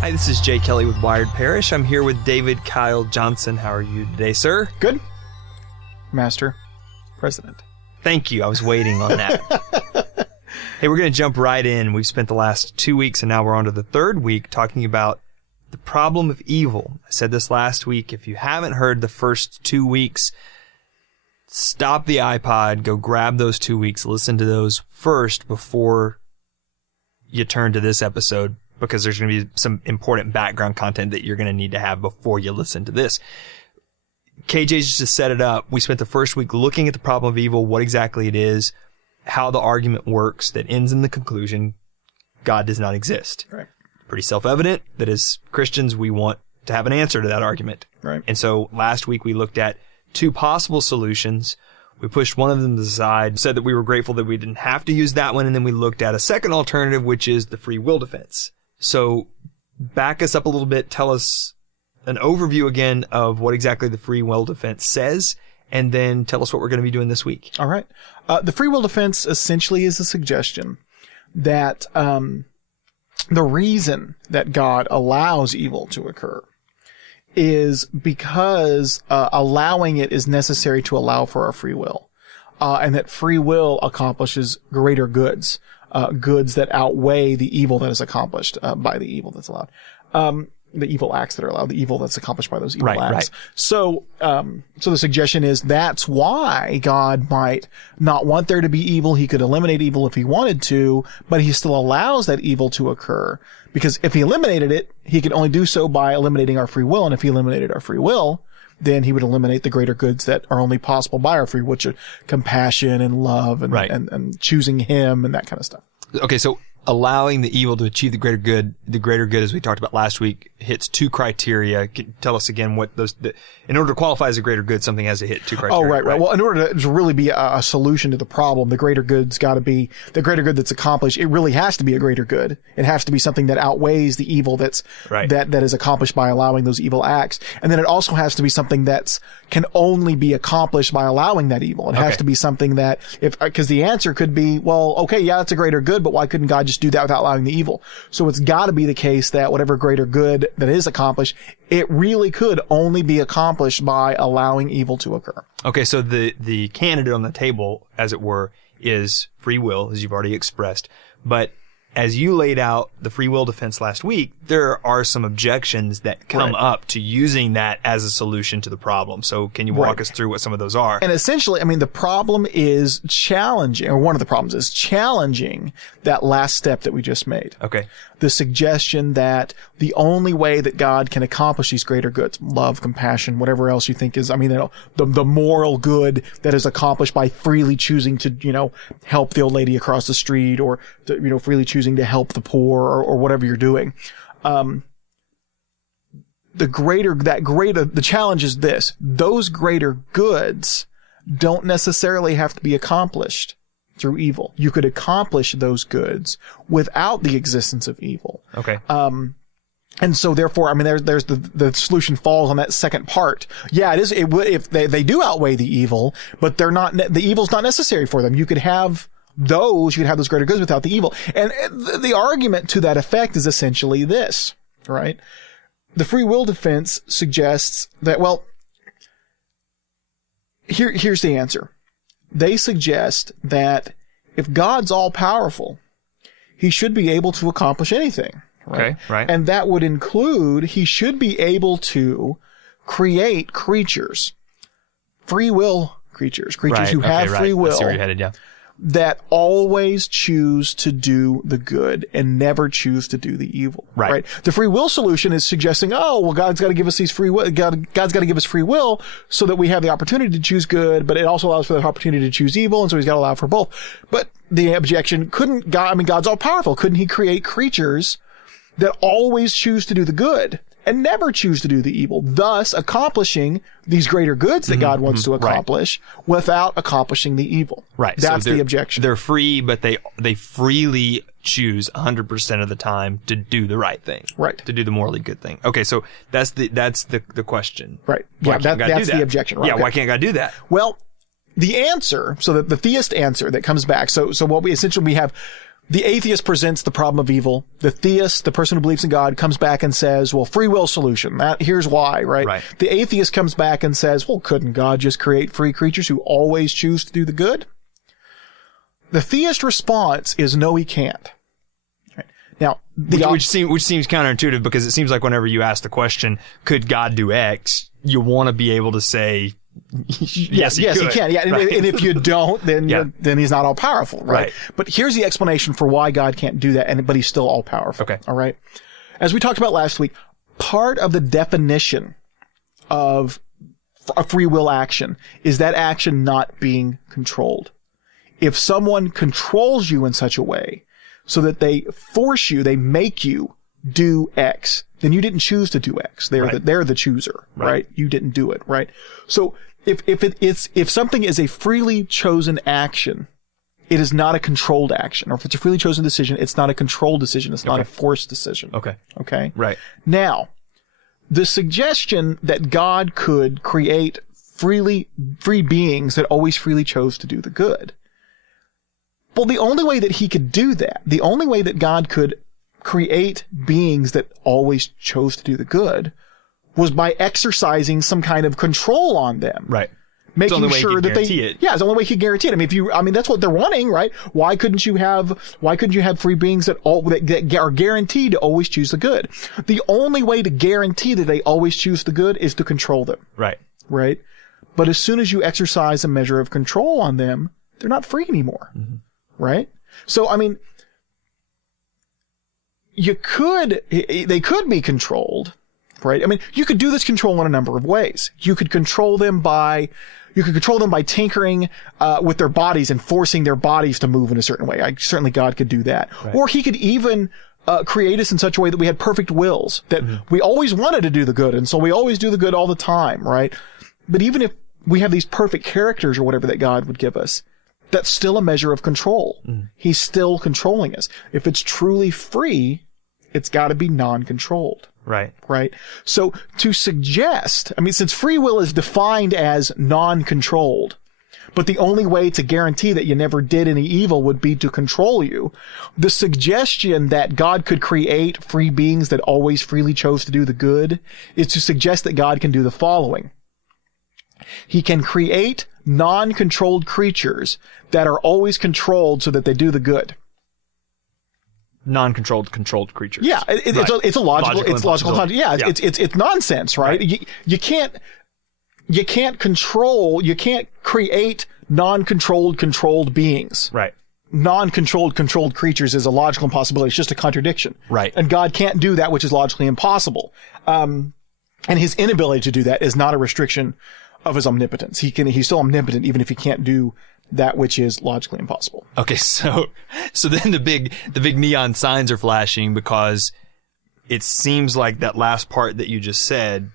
Hi, this is Jay Kelly with Wired Parish. I'm here with David Kyle Johnson. How are you today, sir? Good. Master President. Thank you. I was waiting on that. Hey, we're going to jump right in. We've spent the last 2 weeks, and now we're on to the third week, talking about the problem of evil. I said this last week. If you haven't heard the first 2 weeks, stop the iPod, go grab those 2 weeks, listen to those first before you turn to this episode, because there's going to be some important background content that you're going to need to have before you listen to this. KJ's just set it up. We spent the first week looking at the problem of evil, what exactly it is, how the argument works that ends in the conclusion, God does not exist. Right. Pretty self-evident that as Christians, we want to have an answer to that argument. Right. And so last week we looked at two possible solutions. We pushed one of them to the side, said that we were grateful that we didn't have to use that one, and then we looked at a second alternative, which is the free will defense. So back us up a little bit, tell us an overview again of what exactly the free will defense says, and then tell us what we're going to be doing this week. All right. The free will defense essentially is a suggestion that the reason that God allows evil to occur is because allowing it is necessary to allow for our free will, and that free will accomplishes greater goods, goods that outweigh the evil that is accomplished by the evil that's allowed. The evil acts that are allowed, the evil that's accomplished by those evil acts. Right. So the suggestion is that's why God might not want there to be evil. He could eliminate evil if he wanted to, but he still allows that evil to occur, because if he eliminated it, he could only do so by eliminating our free will. And if he eliminated our free will, then he would eliminate the greater goods that are only possible by our free will, which are compassion and love and, Right. and choosing him and that kind of stuff. Okay, so allowing the evil to achieve the greater good, as we talked about last week, hits two criteria. Tell us again what those, in order to qualify as a greater good, something has to hit two criteria. Oh, right. Well, in order to really be a solution to the problem, the greater good's got to be the greater good that's accomplished. It really has to be a greater good. It has to be something that outweighs the evil that's Right. that is accomplished by allowing those evil acts. And then it also has to be something that's can only be accomplished by allowing that evil. It has Okay. to be something that because the answer could be, well, okay, yeah, that's a greater good, but why couldn't God just do that without allowing the evil? So it's got to be the case that whatever greater good that is accomplished, it really could only be accomplished by allowing evil to occur. Okay, so the candidate on the table, as it were, is free will, as you've already expressed. But as you laid out the free will defense last week, there are some objections that come Right. up to using that as a solution to the problem. So can you walk Right. us through what some of those are? And essentially, I mean, the problem is challenging, or one of the problems is challenging that last step that we just made. Okay. The suggestion that the only way that God can accomplish these greater goods, love, compassion, whatever else you think is, I mean, the moral good that is accomplished by freely choosing to, help the old lady across the street, or, to, freely choosing to help the poor, or whatever you're doing. The challenge is this: those greater goods don't necessarily have to be accomplished through evil. You could accomplish those goods without the existence of evil. Okay. And so therefore, I mean, there's the solution falls on that second part. Yeah, it would, if they do outweigh the evil, but the evil's not necessary for them. You could have those greater goods without the evil. And the argument to that effect is essentially this, right? The free will defense suggests that, well, here's the answer. They suggest that if God's all powerful, he should be able to accomplish anything. Right? Okay, right. And that would include, he should be able to create creatures, free will creatures who have free I will, see where you're headed, yeah. that always choose to do the good and never choose to do the evil. Right. The free will solution is suggesting, oh, well, God's got to give us these free will. God's got to give us free will so that we have the opportunity to choose good, but it also allows for the opportunity to choose evil, and so he's got to allow for both. But the objection, God's all powerful. Couldn't he create creatures that always choose to do the good and never choose to do the evil, thus accomplishing these greater goods that God wants to accomplish without accomplishing the evil. Right. That's So the objection. They're free, but they freely choose 100% of the time to do the right thing. Right. To do the morally good thing. Okay, so that's the question. Right. Why Yeah, can't God that's do that? the objection. Right. Yeah, Okay. why can't God do that? Well, the answer, so that the theist answer that comes back, so what we essentially have, the atheist presents the problem of evil. The theist, the person who believes in God, comes back and says, well, free will solution. Here's why, right? Right. The atheist comes back and says, well, couldn't God just create free creatures who always choose to do the good? The theist response is no, he can't. Right. Now, Which seems counterintuitive, because it seems like whenever you ask the question, could God do X, you want to be able to say, yes, he can. Yeah, and, Right. and if you don't, then Yeah. then he's not all powerful, right? Right. But here's the explanation for why God can't do that, but he's still all powerful. Okay. All right. As we talked about last week, part of the definition of a free will action is that action not being controlled. If someone controls you in such a way so that they force you, they make you do X, then you didn't choose to do X. They're the chooser, right? You didn't do it, right? So if something is a freely chosen action, it is not a controlled action. Or if it's a freely chosen decision, it's not a controlled decision. It's not a forced decision. Okay. Okay? Right. Now, the suggestion that God could create free beings that always freely chose to do the good. Well, the only way that he could do that, the only way that God could create beings that always chose to do the good, was by exercising some kind of control on them. Right. Making the only way sure he could that guarantee it. Yeah, it's the only way he could guarantee it. I mean, that's what they're wanting, right? Why couldn't you have free beings that are guaranteed to always choose the good? The only way to guarantee that they always choose the good is to control them. Right. Right? But as soon as you exercise a measure of control on them, they're not free anymore. Right? So, I mean, they could be controlled, right? I mean, you could do this control in a number of ways. You could control them by tinkering with their bodies and forcing their bodies to move in a certain way. Certainly God could do that. Right. Or he could even create us in such a way that we had perfect wills, that we always wanted to do the good, and so we always do the good all the time, right? But even if we have these perfect characters or whatever that God would give us, that's still a measure of control. He's still controlling us. If it's truly free, it's got to be non-controlled. Right. Right? So to suggest, I mean, since free will is defined as non-controlled, but the only way to guarantee that you never did any evil would be to control you, the suggestion that God could create free beings that always freely chose to do the good is to suggest that God can do the following. He can create non-controlled creatures that are always controlled so that they do the good. Non-controlled, controlled creatures. Yeah, it's a logical concept. Yeah, Yeah. It's nonsense, right? You can't create non-controlled controlled beings. Right. Non-controlled controlled creatures is a logical impossibility. It's just a contradiction. Right. And God can't do that which is logically impossible. And his inability to do that is not a restriction of his omnipotence. He's still omnipotent even if he can't do that which is logically impossible. Okay, so then the big neon signs are flashing, because it seems like that last part that you just said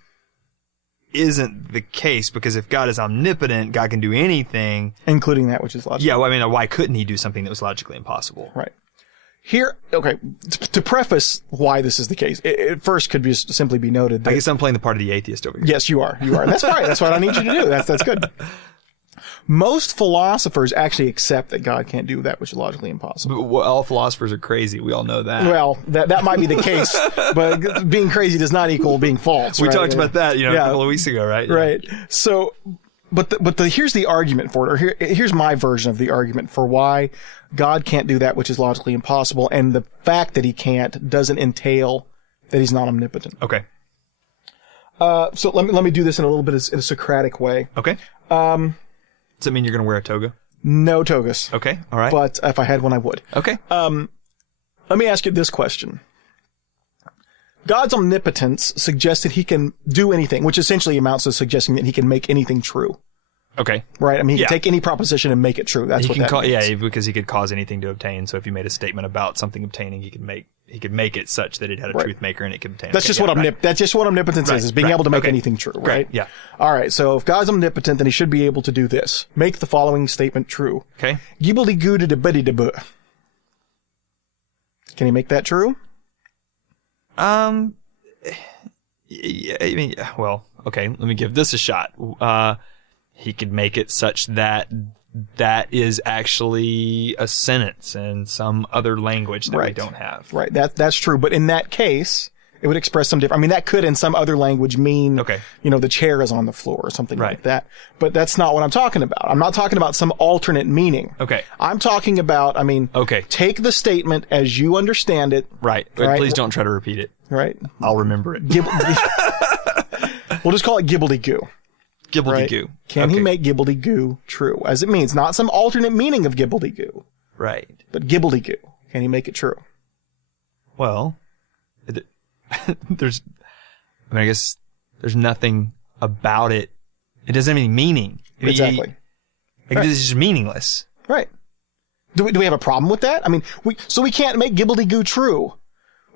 isn't the case, because if God is omnipotent, God can do anything, including that which is logical. Yeah, well, I mean, why couldn't he do something that was logically impossible? Right. Here, okay, to preface why this is the case, it first could simply be noted that... I guess I'm playing the part of the atheist over here. Yes, you are. And that's fine. That's what I need you to do. That's good. Most philosophers actually accept that God can't do that which is logically impossible. Well, all philosophers are crazy. We all know that. Well, that might be the case, but being crazy does not equal being false. We talked about that, a couple of weeks ago, right? Right. So, but here's the argument for it, or here's my version of the argument for why God can't do that which is logically impossible, and the fact that he can't doesn't entail that he's not omnipotent. Okay. So let me do this in a little bit in a Socratic way. Okay. Does that mean you're going to wear a toga? No togas. Okay. All right. But if I had one, I would. Okay. Let me ask you this question. God's omnipotence suggests that he can do anything, which essentially amounts to suggesting that he can make anything true. Okay. Right? I mean, he can take any proposition and make it true. That's what that means. Yeah, because he could cause anything to obtain. So if you made a statement about something obtaining, he could make he could make it such that it had a Right. truth maker and it could contain. That's just what that's just what omnipotence Right, is being right, able to make okay. anything true, Great, right? yeah. All right. So if God's omnipotent, then he should be able to do this. Make the following statement true. Okay. Gibbly-goo to da-buddy-da-buh. Can he make that true? Yeah, I mean, well, okay, let me give this a shot. He could make it such that that is actually a sentence in some other language that we Right. don't have. Right. That's true. But in that case, it would express some different. I mean, that could in some other language mean, Okay. the chair is on the floor or something Right. like that. But that's not what I'm talking about. I'm not talking about some alternate meaning. Okay. I'm talking about, Okay. take the statement as you understand it. Right. But Right. please don't try to repeat it. Right. I'll remember it. We'll just call it gibbledy-goo. Right? Gibbledy-goo. Can he make gibbledy-goo true? As it means, not some alternate meaning of gibbledy-goo, Right. but gibbledy-goo. Can he make it true? Well, I guess there's nothing about it. It doesn't have any meaning. Exactly. This is just meaningless. Right. Do we have a problem with that? I mean, we can't make gibbledy-goo true,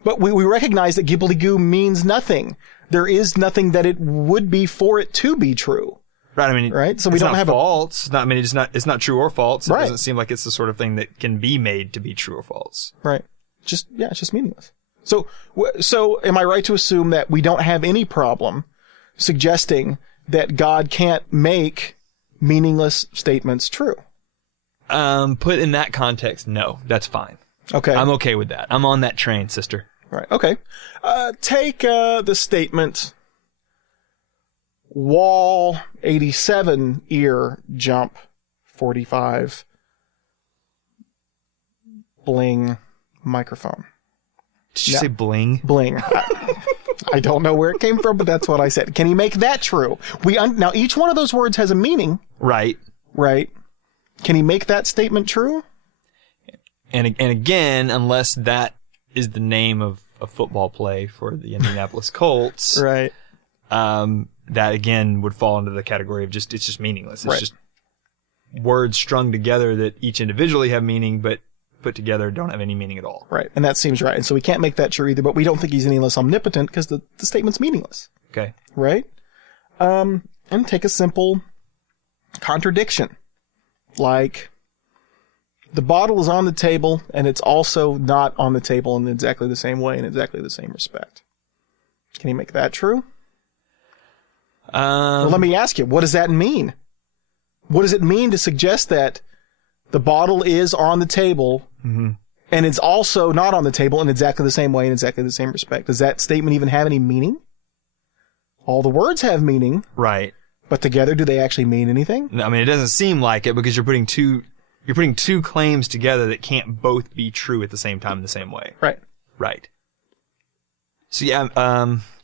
but we recognize that gibbledy-goo means nothing. There is nothing that it would be for it to be true. Right. I mean, Right, so we it's don't not have a- false. It's not true or false. It Right. doesn't seem like it's the sort of thing that can be made to be true or false. Right. It's just meaningless. So am I right to assume that we don't have any problem suggesting that God can't make meaningless statements true? Put in that context, no, that's fine. Okay. I'm okay with that. I'm on that train, sister. Right. Okay. Take the statement wall 87 ear jump 45 bling microphone. Did you say bling? Bling. I don't know where it came from, but that's what I said. Can he make that true? Now each one of those words has a meaning, Right. right? Can he make that statement true? And again, unless that is the name of a football play for the Indianapolis Colts, Right. that again would fall into the category of it's just meaningless. It's Right. just words strung together that each individually have meaning, but put together don't have any meaning at all. Right. And that seems right. And so we can't make that true either, but we don't think he's any less omnipotent because the statement's meaningless. Okay. Right? And take a simple contradiction. Like, the bottle is on the table, and it's also not on the table in exactly the same way, in exactly the same respect. Can you make that true? Well, let me ask you, what does that mean? What does it mean to suggest that the bottle is on the table, and it's also not on the table in exactly the same way, in exactly the same respect? Does that statement even have any meaning? All the words have meaning, Right. but together, do they actually mean anything? I mean, it doesn't seem like it because you're putting two claims together that can't both be true at the same time in the same way. Right. Right. So yeah,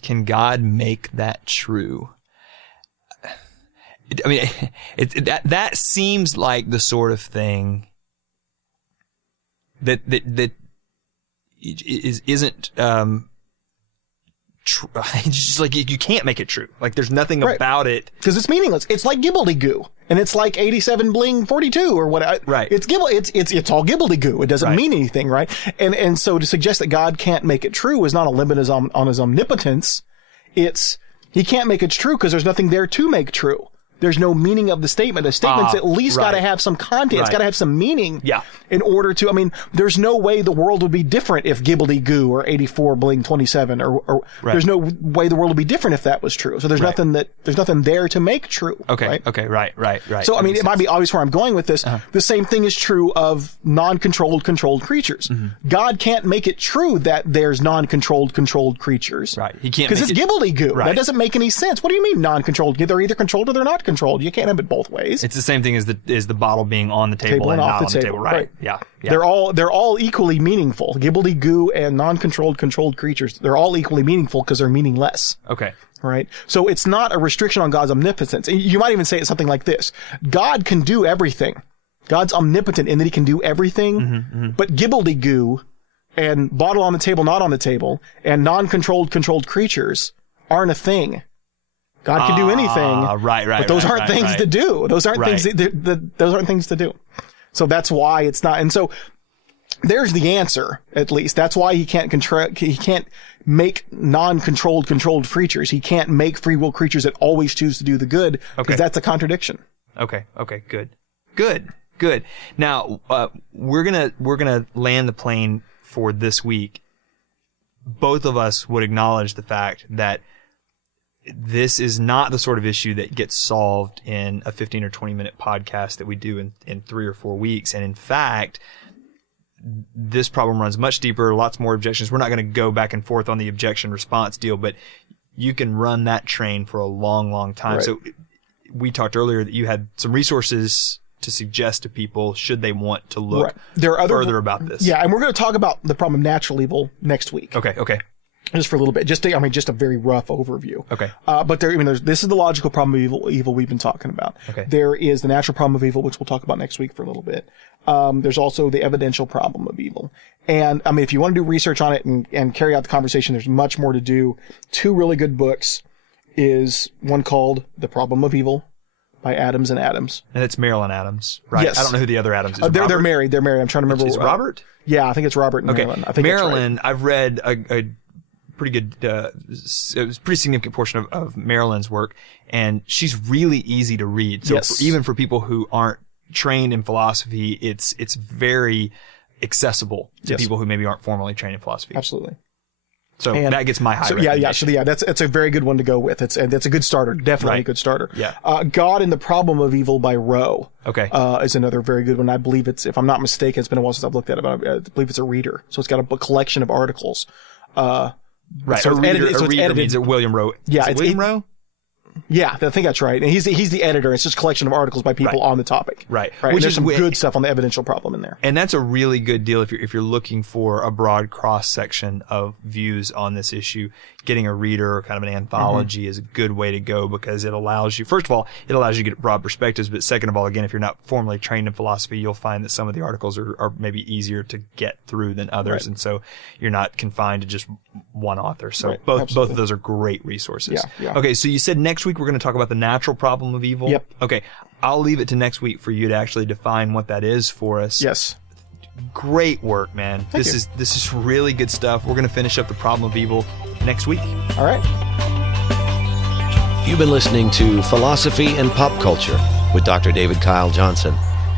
can God make that true? I mean, that seems like the sort of thing that isn't true. It's just like you can't make it true. Like there's nothing Right. about it. Because it's meaningless. It's like gibbledy-goo. And it's like 87 bling 42 or what. Right. It's it's all gibbledy-goo. It doesn't Right. mean anything, right? And so to suggest that God can't make it true is not a limit on his omnipotence. It's, he can't make it true because there's nothing there to make true. There's no meaning of the statement. A statement's at least right. got to have some content. It's Right. got to have some meaning. Yeah. In order to, I mean, there's no way the world would be different if gibbledy-goo or 84 bling 27 or Right. there's no way the world would be different if that was true. So there's Right. nothing there to make true. Okay. Right? Okay. Right. So, I That mean, makes it might sense. be obvious where I'm going with this. The same thing is true of non-controlled, controlled creatures. God can't make it true that there's non-controlled, controlled creatures. Right. He can't Because make it's it- gibbledy-goo. Right. That doesn't make any sense. What do you mean non-controlled? They're either controlled or they're not controlled. You can't have it both ways. It's the same thing as the bottle being on the table and off not on the table. Right. Yeah. They're all equally meaningful. Gibbledy-goo and non-controlled, controlled creatures, they're all equally meaningful because they're meaningless. Okay. Right? So it's not a restriction on God's omnipotence. You might even say it's something like this. God can do everything. God's omnipotent in that he can do everything, but gibbledy-goo and bottle on the table, not on the table, and non-controlled, controlled creatures aren't a thing. God can do anything. Right. But those aren't things right. to do. Those aren't Right. things those aren't things to do. So that's why it's not. And so there's the answer, at least. That's why he can't make non-controlled controlled creatures. He can't make free will creatures that always choose to do the good, because that's a contradiction. Okay, good. Now, we're gonna land the plane for this week. Both of us would acknowledge the fact that this is not the sort of issue that gets solved in a 15 or 20 minute podcast that we do in 3 or 4 weeks. And in fact, this problem runs much deeper, lots more objections. We're not going to go back and forth on the objection response deal, but you can run that train for a long, long time. Right. So we talked earlier that you had some resources to suggest to people should they want to look further about this. Yeah, and we're going to talk about the problem of natural evil next week. Okay. Just for a little bit, just a very rough overview. Okay. But this is the logical problem of evil we've been talking about. Okay. There is the natural problem of evil, which we'll talk about next week for a little bit. There's also the evidential problem of evil. And, if you want to do research on it and carry out the conversation, there's much more to do. 2 really good books is one called The Problem of Evil by Adams and Adams. And it's Marilyn Adams, right? Yes. I don't know who the other Adams is. They're married. I'm trying to remember. Is Robert? Yeah, I think it's Robert and Marilyn. I think Marilyn, that's right. I've read a pretty good, it was a pretty significant portion of Marilyn's work, and she's really easy to read. So Yes. even for people who aren't trained in philosophy, it's very accessible to Yes. people who maybe aren't formally trained in philosophy. Absolutely. So And that gets my high So recommendation. that's a very good one to go with. That's a good starter. Definitely Right. a good starter. Yeah. God and the Problem of Evil by Rowe. Okay. Is another very good one. I believe if I'm not mistaken, it's been a while since I've looked at it, but I believe it's a reader. So it's got a collection of articles. Right. So a reader, it's edited. means that William Rowe. Yeah, Is it it's- William Rowe? Yeah, I think that's right. And he's the editor. It's just a collection of articles by people Right. on the topic. Right. Right. Which There's is some wi- good stuff on the evidential problem in there. And that's a really good deal if you're looking for a broad cross section of views on this issue. Getting a reader or kind of an anthology is a good way to go, because it allows you, first of all, it allows you to get broad perspectives, but second of all, again, if you're not formally trained in philosophy, you'll find that some of the articles are maybe easier to get through than others, Right. and so you're not confined to just one author. So Right. both Absolutely. of those are great resources. Yeah. Okay, so you said next week we're going to talk about the natural problem of evil. Yep. Okay, I'll leave it to next week for you to actually define what that is for us. Yes. Great work, man. Thank This you. is really good stuff. We're going to finish up the problem of evil next week. All right. You've been listening to Philosophy and Pop Culture with Dr. David Kyle Johnson.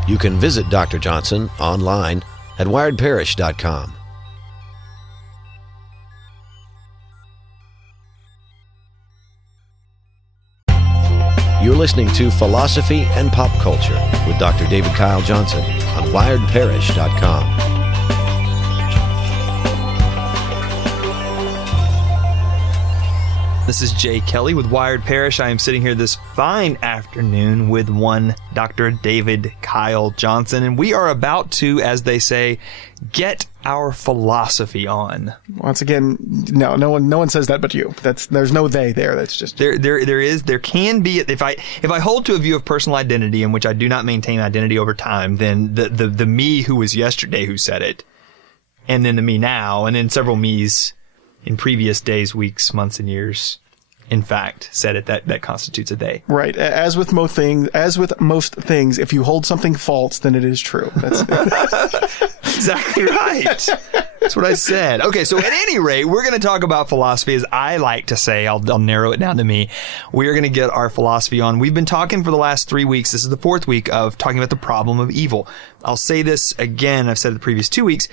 You can visit Dr. Johnson online at wiredparish.com. You're listening to Philosophy and Pop Culture with Dr. David Kyle Johnson on wiredparish.com. This is Jay Kelly with Wired Parish. I am sitting here this fine afternoon with one Dr. David Kyle Johnson, and we are about to, as they say, get our philosophy on. Once again, no one says that but you. There's no they there. That's just There can be, if I hold to a view of personal identity in which I do not maintain identity over time, then the me who was yesterday who said it, and then the me now, and then several me's in previous days, weeks, months, and years, in fact, said it. That constitutes a they. right. As with most things, if you hold something false, then it is true. That's Exactly right. That's what I said. Okay, so at any rate, we're going to talk about philosophy, as I like to say. I'll narrow it down to me. We are going to get our philosophy on. We've been talking for the last 3 weeks. This is the 4th week of talking about the problem of evil. I'll say this again. I've said it the previous 2 weeks.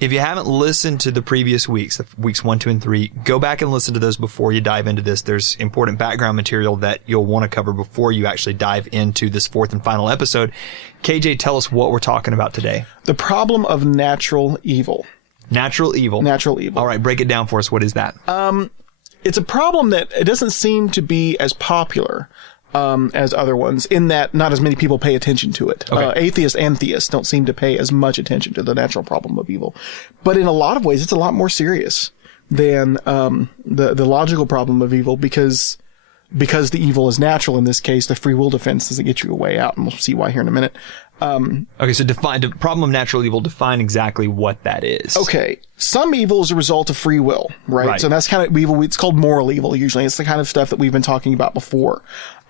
If you haven't listened to the previous weeks, the weeks 1, 2, and 3, go back and listen to those before you dive into this. There's important background material that you'll want to cover before you actually dive into this 4th and final episode. KJ, tell us what we're talking about today. the problem of natural evil. Natural evil. Natural evil. All right, break it down for us. What is that? It's a problem that it doesn't seem to be as popular as other ones, in that not as many people pay attention to it. Okay. Atheists and theists don't seem to pay as much attention to the natural problem of evil. But in a lot of ways, it's a lot more serious than the logical problem of evil, because the evil is natural in this case. The free will defense doesn't get you a way out, and we'll see why here in a minute. Okay, so define the problem of natural evil. Define exactly what that is. Okay, some evil is a result of free will, right? Right. So that's kind of evil. It's called moral evil usually. It's the kind of stuff that we've been talking about before.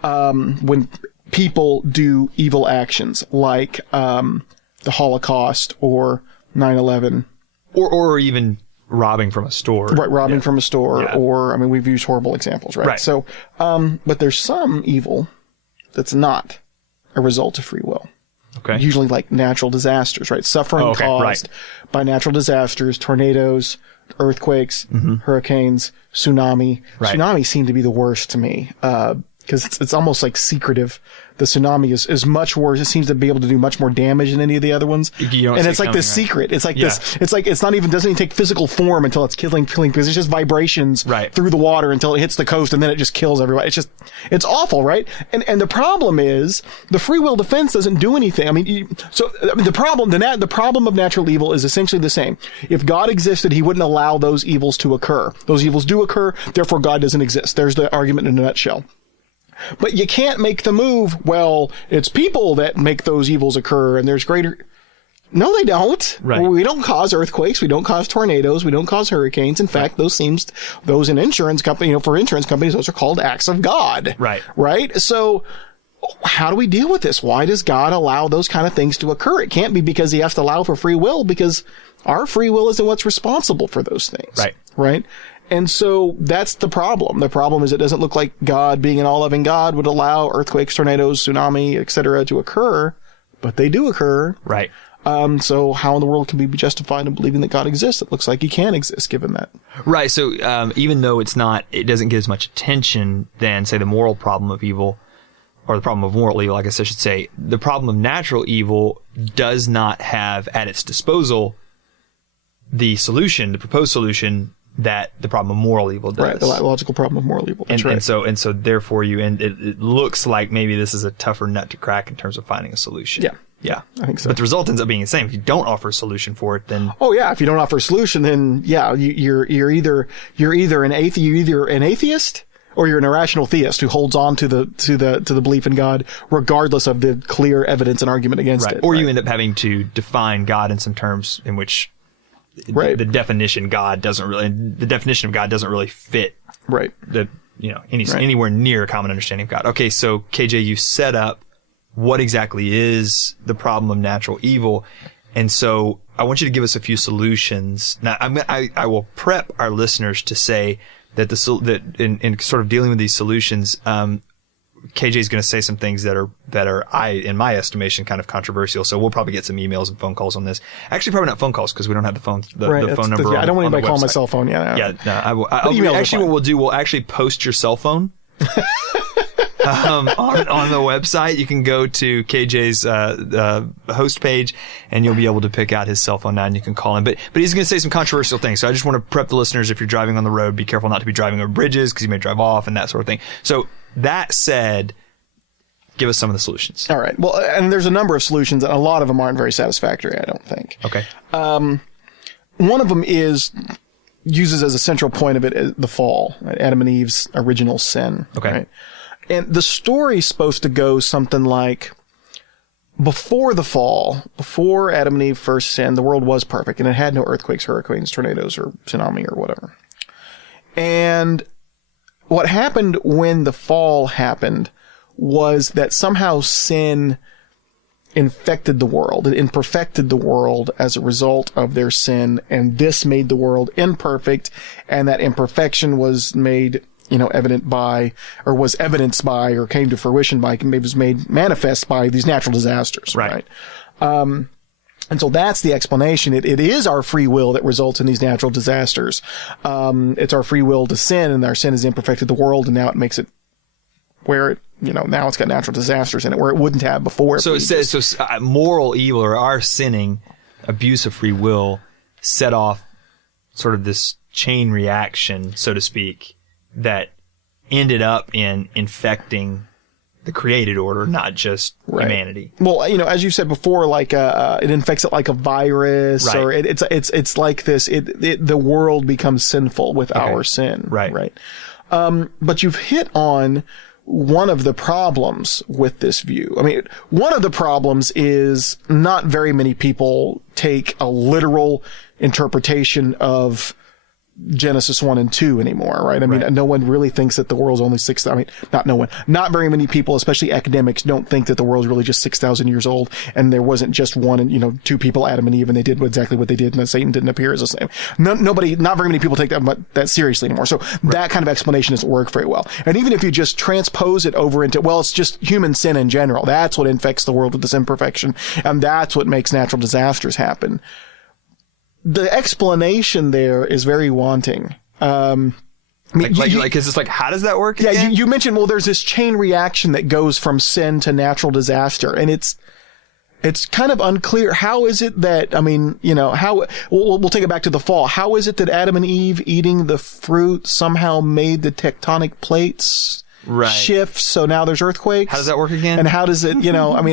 When people do evil actions like the Holocaust or 9/11. Or even robbing from a store. Right, robbing from a store, Yeah. or, I mean, we've used horrible examples, right? Right. So, but there's some evil that's not a result of free will. Okay. Usually like natural disasters, right? Suffering Oh, okay, caused by natural disasters, tornadoes, earthquakes, hurricanes, tsunami. Right. Tsunami seem to be the worst to me, because it's almost like secretive. The tsunami is much worse. It seems to be able to do much more damage than any of the other ones. You don't And see it's like coming, this right? secret. It's like Yeah. this. It's like it's not even doesn't even take physical form until it's killing because it's just vibrations Right. through the water until it hits the coast, and then it just kills everybody. It's awful, right? And the problem is the free will defense doesn't do anything. I mean, the problem of natural evil is essentially the same. If God existed, he wouldn't allow those evils to occur. Those evils do occur, therefore God doesn't exist. There's the argument in a nutshell. But you can't make the move, well, it's people that make those evils occur, and there's greater... No, they don't. Right. We don't cause earthquakes. We don't cause tornadoes. We don't cause hurricanes. In fact, those in insurance company, for insurance companies, those are called acts of God. Right. Right? So how do we deal with this? Why does God allow those kind of things to occur? It can't be because he has to allow for free will, because our free will isn't what's responsible for those things. Right. Right? And so that's the problem. The problem is it doesn't look like God, being an all-loving God, would allow earthquakes, tornadoes, tsunami, etc. to occur, but they do occur. Right. So how in the world can we be justified in believing that God exists? It looks like he can exist given that. Right. So even though it doesn't get as much attention than, say, the moral problem of evil, or the problem of moral evil, I guess I should say, the problem of natural evil does not have at its disposal the proposed solution that the problem of moral evil does. Right, the logical problem of moral evil. That's right. And so therefore it looks like maybe this is a tougher nut to crack in terms of finding a solution. Yeah. Yeah. I think so. But the result ends up being the same. If you don't offer a solution for it, then Oh yeah, if you don't offer a solution, then yeah, you're either an atheist or you're an irrational theist who holds on to the belief in God regardless of the clear evidence and argument against it. Or right? you end up having to define God in some terms in which Right. the definition of God doesn't really fit Right. anywhere near a common understanding of God. Okay, so KJ, you set up what exactly is the problem of natural evil, and so I want you to give us a few solutions. Now, I will prep our listeners to say that in sort of dealing with these solutions, KJ is going to say some things that are in my estimation, kind of controversial. So we'll probably get some emails and phone calls on this. Actually, probably not phone calls because we don't have the phone number. I don't want anybody calling my website. call phone. Yeah. No, Emails are actually, fine. what we'll do, we'll actually post your cell phone. On the website, you can go to KJ's host page, and you'll be able to pick out his cell phone now, and you can call him. But he's going to say some controversial things, so I just want to prep the listeners. If you're driving on the road, be careful not to be driving over bridges because you may drive off and that sort of thing. So that said, give us some of the solutions. All right. Well, and there's a number of solutions, and a lot of them aren't very satisfactory, I don't think. Okay. One of them uses as a central point of it the fall, right? Adam and Eve's original sin. Okay. Right? And the story's supposed to go something like, before the fall, before Adam and Eve first sinned, the world was perfect, and it had no earthquakes, hurricanes, tornadoes, or tsunami, or whatever. And what happened when the fall happened was that somehow sin infected the world. It imperfected the world as a result of their sin, and this made the world imperfect, and that imperfection was made evident by, or was evidenced by, or came to fruition by, maybe was made manifest by these natural disasters. Right. And so that's the explanation. It is our free will that results in these natural disasters. It's our free will to sin, and our sin has imperfected the world, and now it makes it where it, now it's got natural disasters in it where it wouldn't have before. So it says, moral evil, or our sinning, abuse of free will, set off sort of this chain reaction, so to speak, that ended up in infecting the created order, not just humanity. Well, as you said before, like it infects it like a virus, Right. or it's like this. The world becomes sinful with our sin. Right. But you've hit on one of the problems with this view. I mean, one of the problems is not very many people take a literal interpretation of Genesis 1 and 2 anymore, right? I mean, no one really thinks that the world's only not very many people, especially academics, don't think that the world's really just 6,000 years old, and there wasn't just one and, two people, Adam and Eve, and they did exactly what they did, and that Satan didn't appear as the same. Not very many people take that seriously anymore. So that kind of explanation doesn't work very well. And even if you just transpose it over into, well, it's just human sin in general. That's what infects the world with this imperfection, and that's what makes natural disasters happen. The explanation there is very wanting. Is this like, how does that work? Yeah, you mentioned, well, there's this chain reaction that goes from sin to natural disaster, and it's kind of unclear. How is it that, we'll take it back to the fall. How is it that Adam and Eve eating the fruit somehow made the tectonic plates shift, so now there's earthquakes? How does that work again? And how does it,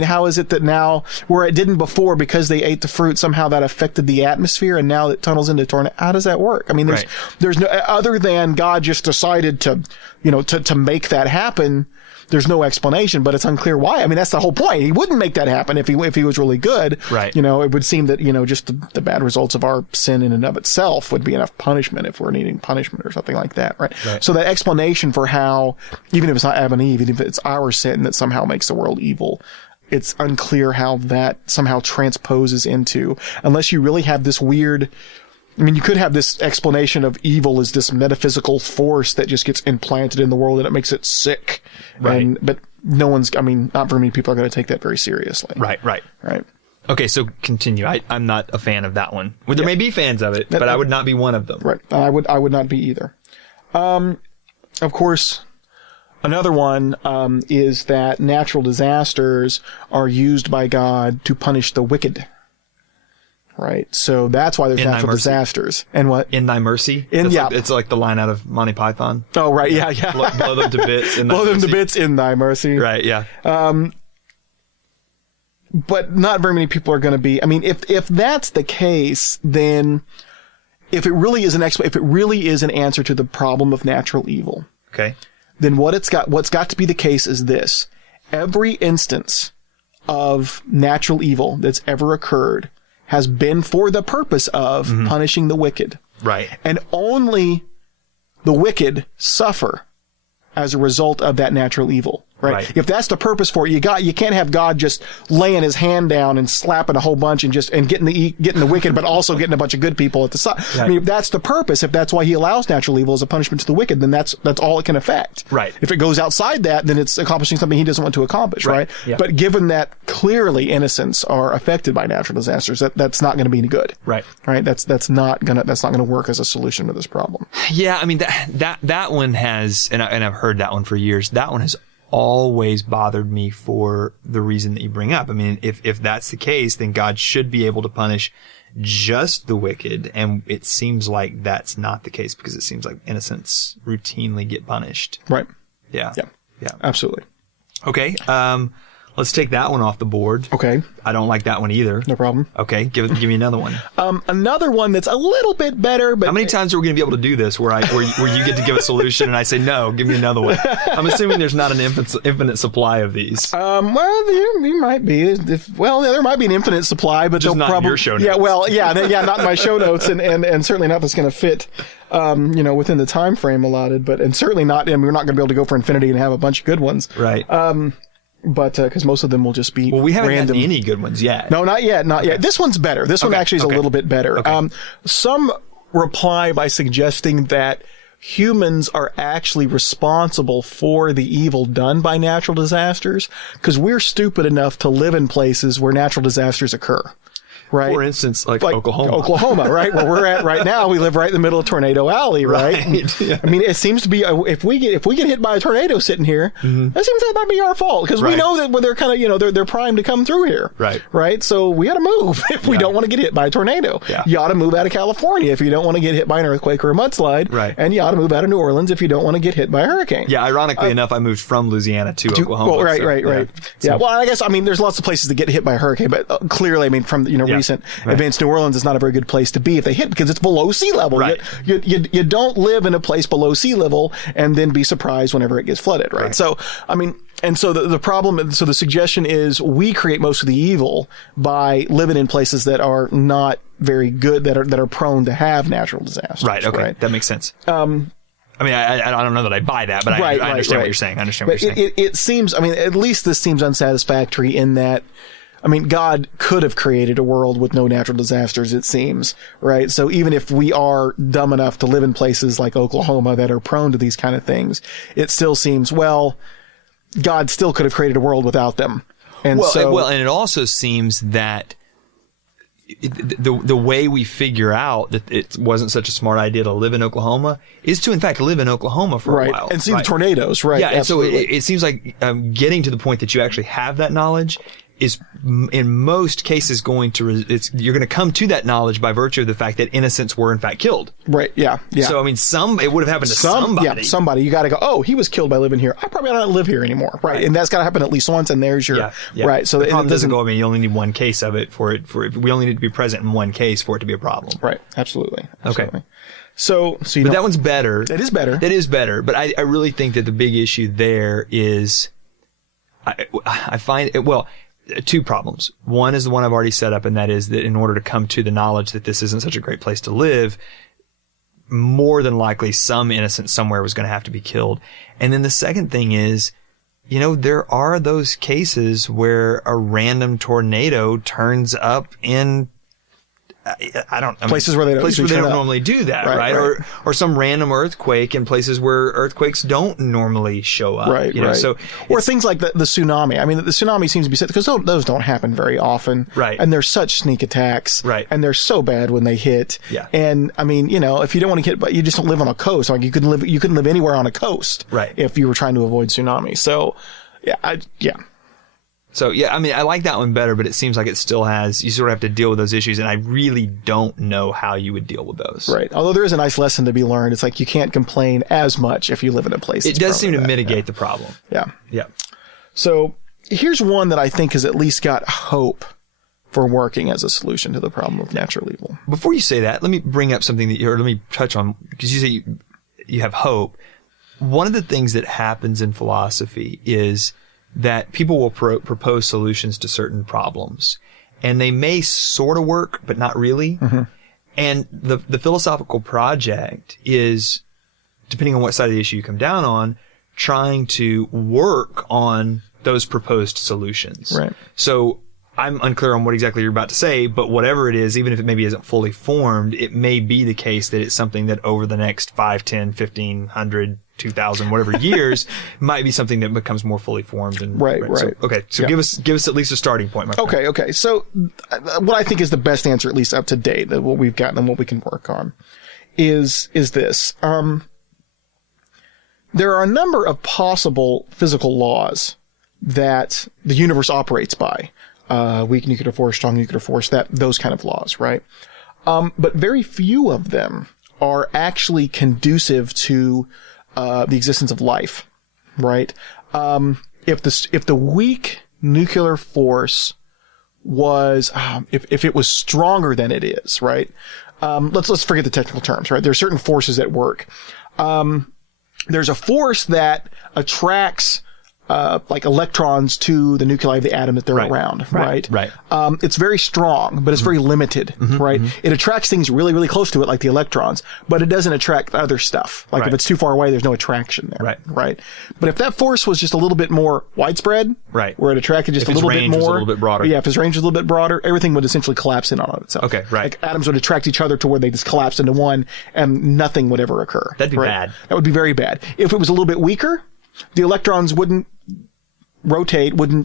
how is it that now, where it didn't before because they ate the fruit, somehow that affected the atmosphere, and now it tunnels into tornado? How does that work? I mean, there's no, other than God just decided to make that happen. There's no explanation, but it's unclear why. I mean, that's the whole point. He wouldn't make that happen if he was really good. Right. It would seem that, just the bad results of our sin in and of itself would be enough punishment if we're needing punishment or something like that. Right. So that explanation for how, even if it's not Adam and Eve, even if it's our sin that somehow makes the world evil, it's unclear how that somehow transposes into, unless you really have this weird, you could have this explanation of evil as this metaphysical force that just gets implanted in the world and it makes it sick. Right. But not very many people are going to take that very seriously. Right. Okay, so continue. I'm not a fan of that one. Well, there may be fans of it, but I would not be one of them. Right. I would not be either. Of course, another one is that natural disasters are used by God to punish the wicked. Right. So that's why there's natural disasters. And what? In thy mercy? It's like the line out of Monty Python. Oh, right. Yeah. Blow them to bits in thy mercy. Blow them to bits in thy mercy. Right, yeah. But not very many people are going to be, if that's the case, then if it really is an answer to the problem of natural evil. Okay. Then what's got to be the case is this. Every instance of natural evil that's ever occurred has been for the purpose of punishing the wicked. Right. And only the wicked suffer as a result of that natural evil. Right. If that's the purpose for it, you can't have God just laying his hand down and slapping a whole bunch and getting the wicked, but also getting a bunch of good people at the side. Right. If that's the purpose, if that's why he allows natural evil as a punishment to the wicked, then that's all it can affect. Right. If it goes outside that, then it's accomplishing something he doesn't want to accomplish. Right. Yeah. But given that clearly innocents are affected by natural disasters, that's not going to be any good. Right. Right. That's not going to work as a solution to this problem. Yeah. That one has, and I've heard that one for years. That one has always bothered me for the reason that you bring up. If that's the case, then God should be able to punish just the wicked, and it seems like that's not the case because it seems like innocents routinely get punished. Right. Yeah. Absolutely. Okay. Let's take that one off the board. Okay. I don't like that one either. No problem. Okay. Give me another one. Another one that's a little bit better, but how many times are we going to be able to do this where you get to give a solution and I say, no, give me another one? I'm assuming there's not an infinite supply of these. Well, there might be. There might be an infinite supply, but just they'll not in your show notes. Not in my show notes, and certainly not that's going to fit, within the time frame allotted. And certainly not. We're not going to be able to go for infinity and have a bunch of good ones. Right. But because most of them will just be we haven't random. had any good ones yet. No, not yet. This one's better. This one actually is a little bit better. Okay. Some reply by suggesting that humans are actually responsible for the evil done by natural disasters because we're stupid enough to live in places where natural disasters occur. Right. For instance, like Oklahoma, right? Where we're at right now, we live right in the middle of Tornado Alley, right? Yeah. It seems to be if we get hit by a tornado sitting here, that seems that might be our fault because we know that when they're kind of they're primed to come through here, right? So we got to move if we don't want to get hit by a tornado. Yeah. You ought to move out of California if you don't want to get hit by an earthquake or a mudslide, right? And you ought to move out of New Orleans if you don't want to get hit by a hurricane. Yeah, ironically enough, I moved from Louisiana to Oklahoma. Well, right. Yeah. Well, I guess there's lots of places that get hit by a hurricane, but clearly, from recent events. New Orleans is not a very good place to be if they hit because it's below sea level. Right. You don't live in a place below sea level and then be surprised whenever it gets flooded, right? So, I mean, and so the problem, so the suggestion is we create most of the evil by living in places that are not very good, that are prone to have natural disasters. Right. Okay. That makes sense. I mean, I don't know that I buy that, but I understand what you're saying. It seems, I mean, at least this seems unsatisfactory in that, I mean, God could have created a world with no natural disasters, it seems, right? So even if we are dumb enough to live in places like Oklahoma that are prone to these kind of things, it still seems, well, God still could have created a world without them. And and it also seems that the way we figure out that it wasn't such a smart idea to live in Oklahoma is to, in fact, live in Oklahoma for a while. And see the tornadoes, right? Yeah, and absolutely. so it seems like getting to the point that you actually have that knowledge is in most cases going to you're going to come to that knowledge by virtue of the fact that innocents were in fact killed. Right. Yeah. Yeah. So I mean, it would have happened to somebody. Yeah, somebody. You got to go, oh, he was killed by living here. I probably don't live here anymore. Right. And that's got to happen at least once. And there's your right. So the problem doesn't go. I mean, you only need one case of it we only need to be present in one case for it to be a problem. Right. Absolutely. Okay. So but that one's better. It is better. It is better. But I really think that the big issue there is I find it two problems. One is the one I've already set up, and that is that in order to come to the knowledge that this isn't such a great place to live, more than likely some innocent somewhere was going to have to be killed. And then the second thing is, there are those cases where a random tornado turns up in places where they don't normally do that, right? Or some random earthquake in places where earthquakes don't normally show up, right? So, or things like the tsunami. I mean, the tsunami seems to be because those don't happen very often, right? And they're such sneak attacks, right? And they're so bad when they hit, yeah. And I mean, if you don't want to get, but you just don't live on a coast. Like you couldn't live anywhere on a coast, right? If you were trying to avoid tsunami. So, yeah. So, I mean, I like that one better, but it seems like it still you sort of have to deal with those issues, and I really don't know how you would deal with those. Right. Although there is a nice lesson to be learned. It's like you can't complain as much if you live in a place. It does seem to mitigate the problem. Yeah. Yeah. So here's one that I think has at least got hope for working as a solution to the problem of natural evil. Before you say that, let me bring up something let me touch on, because you say you have hope. One of the things that happens in philosophy is that people will propose solutions to certain problems, and they may sort of work, but not really. Mm-hmm. And the philosophical project is, depending on what side of the issue you come down on, trying to work on those proposed solutions. Right. So I'm unclear on what exactly you're about to say, but whatever it is, even if it maybe isn't fully formed, it may be the case that it's something that over the next 5, 10, 15, 100, 2,000, whatever years, might be something that becomes more fully formed. And right. So give us at least a starting point, my friend. Okay. So what I think is the best answer, at least up to date, that what we've gotten and what we can work on, is this. There are a number of possible physical laws that the universe operates by. Weak nuclear force, strong nuclear force, those kind of laws, right? But very few of them are actually conducive to the existence of life, right? If the weak nuclear force was, if it was stronger than it is, right? Let's forget the technical terms, right? There are certain forces at work. There's a force that attracts like electrons to the nuclei of the atom that they're around, right? Right. It's very strong, but it's very limited, right? It attracts things really, really close to it, like the electrons, but it doesn't attract other stuff. Like if it's too far away, there's no attraction there, right? But if that force was just a little bit more widespread, right, where it attracted just a little bit more, was a little bit broader, if its range was a little bit broader, everything would essentially collapse in on itself. Okay, right. Like atoms would attract each other to where they just collapse into one, and nothing would ever occur. That'd be bad. That would be very bad. If it was a little bit weaker, the electrons wouldn't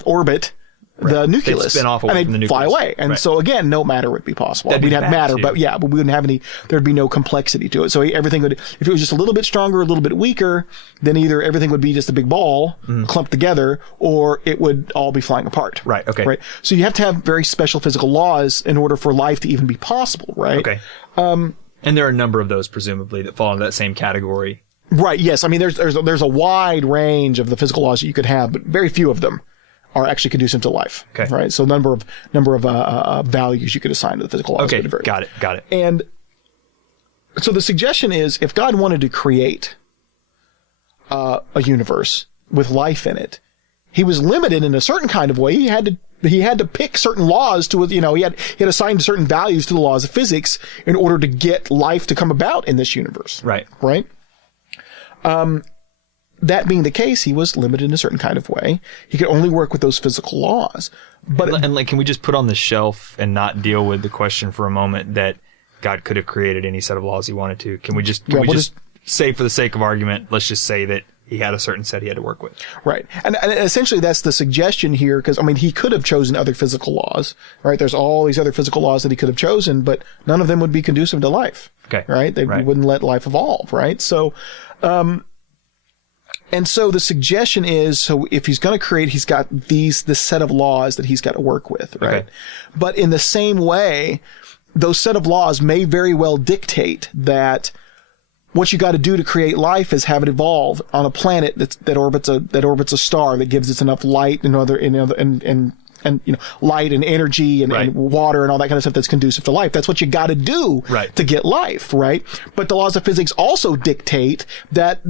orbit the nucleus. They'd spin off away from the nucleus. Fly away. And so again, no matter would be possible. We'd have matter, but we wouldn't have there'd be no complexity to it. So everything if it was just a little bit stronger, a little bit weaker, then either everything would be just a big ball clumped together, or it would all be flying apart. Right. Okay. Right. So you have to have very special physical laws in order for life to even be possible. Right. Okay. And there are a number of those presumably that fall into that same category. Right. Yes. I mean, there's a wide range of the physical laws that you could have, but very few of them are actually conducive to life. Okay. Right. So number of values you could assign to the physical laws. Okay. Got it. And so the suggestion is, if God wanted to create a universe with life in it, he was limited in a certain kind of way. He had to pick certain laws to, he had assigned certain values to the laws of physics in order to get life to come about in this universe. Right. Right. That being the case, he was limited in a certain kind of way. He could only work with those physical laws. But can we just put on the shelf and not deal with the question for a moment that God could have created any set of laws he wanted to? Can we just say, for the sake of argument, let's just say that he had a certain set he had to work with? Right. And essentially that's the suggestion here, because, he could have chosen other physical laws, right? There's all these other physical laws that he could have chosen, but none of them would be conducive to life. Okay. Right? They wouldn't let life evolve, right? So, and so the suggestion is, so if he's going to create, he's got this set of laws that he's got to work with, right? Okay. But in the same way, those set of laws may very well dictate that what you got to do to create life is have it evolve on a planet that orbits a star that gives us enough light and light and energy and water and all that kind of stuff that's conducive to life. That's what you got to do to get life, right? But the laws of physics also dictate that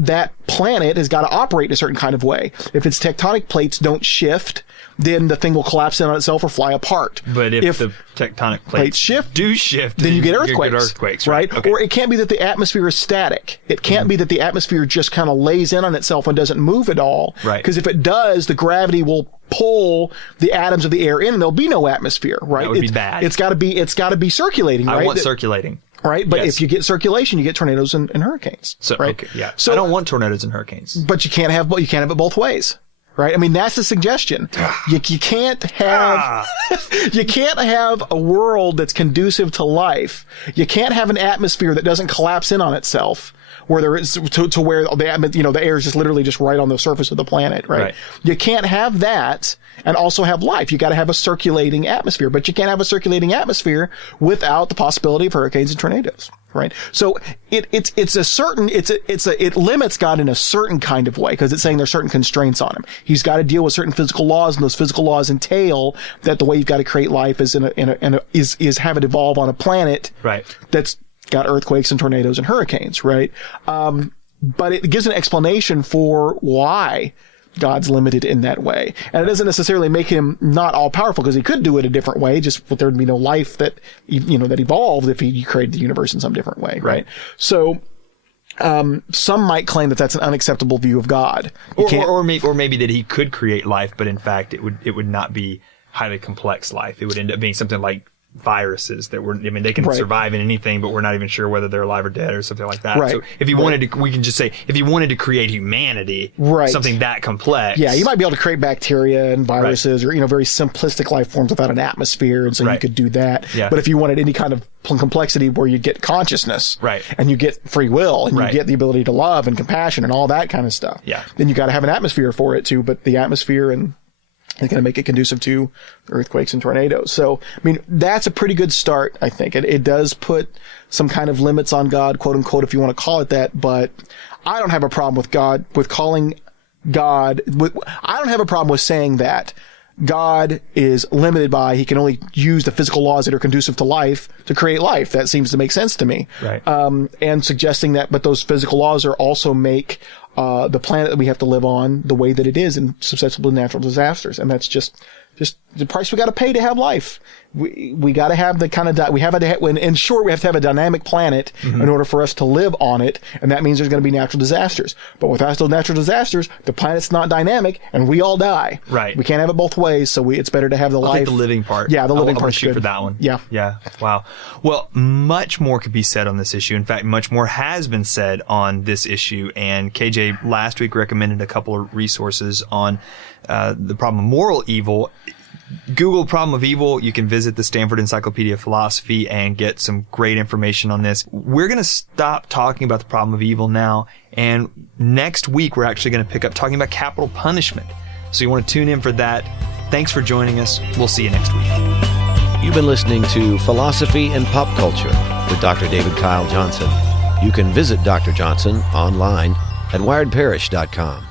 planet has got to operate in a certain kind of way. If its tectonic plates don't shift, then the thing will collapse in on itself or fly apart. But if the tectonic plates shift, then you get earthquakes, right? Okay. Or it can't be that the atmosphere is static. It can't be that the atmosphere just kind of lays in on itself and doesn't move at all. Right. Because if it does, the gravity will pull the atoms of the air in and there'll be no atmosphere, right? That would be bad. It's got to be circulating, right? I want circulating. Right? But if you get circulation, you get tornadoes and hurricanes. So, right? Okay, yeah. So I don't want tornadoes and hurricanes. But you can't have it both ways. Right? That's the suggestion. You can't have a world that's conducive to life. You can't have an atmosphere that doesn't collapse in on itself, where there is to where the air is just literally just right on the surface of the planet, right? You can't have that and also have life. You got to have a circulating atmosphere, but you can't have a circulating atmosphere without the possibility of hurricanes and tornadoes. Right. So it limits God in a certain kind of way, because it's saying there's certain constraints on him. He's got to deal with certain physical laws, and those physical laws entail that the way you've got to create life is is have it evolve on a planet that's got earthquakes and tornadoes and hurricanes. Right. But it gives an explanation for why God's limited in that way. And it doesn't necessarily make him not all powerful, because he could do it a different way, just there would be no life that evolved if he created the universe in some different way. Right. So, some might claim that that's an unacceptable view of God. Or maybe that he could create life, but in fact it would not be highly complex life. It would end up being something like viruses that they can survive in anything, but we're not even sure whether they're alive or dead or something like that. Right. So if he wanted to, we can just say, if he wanted to create humanity, something that complex. Yeah, you might be able to create bacteria and viruses or, very simplistic life forms without an atmosphere. And so you could do that. Yeah. But if you wanted any kind of complexity where you get consciousness and you get free will and you get the ability to love and compassion and all that kind of stuff, then you got to have an atmosphere for it too. But the atmosphere and it's going to make it conducive to earthquakes and tornadoes. So, that's a pretty good start, I think. It does put some kind of limits on God, quote unquote, if you want to call it that. But I don't have a problem with calling God. I don't have a problem with saying that God is limited by, he can only use the physical laws that are conducive to life to create life. That seems to make sense to me. Right. And suggesting that, but those physical laws are also make the planet that we have to live on the way that it is and susceptible to natural disasters. And that's just the price we got to pay to have life. We got to have the kind of, in short, we have to have a dynamic planet in order for us to live on it. And that means there's going to be natural disasters. But without those natural disasters, the planet's not dynamic and we all die. Right. We can't have it both ways. So it's better to have the life. Take the living part. Yeah, the living part's shoot good. For that one. Yeah. Yeah. Wow. Well, much more could be said on this issue. In fact, much more has been said on this issue. And KJ last week recommended a couple of resources on the problem of moral evil. Google problem of evil. You can visit the Stanford Encyclopedia of Philosophy and get some great information on this. We're going to stop talking about the problem of evil now. And next week, we're actually going to pick up talking about capital punishment. So you want to tune in for that. Thanks for joining us. We'll see you next week. You've been listening to Philosophy and Pop Culture with Dr. David Kyle Johnson. You can visit Dr. Johnson online at wiredparish.com.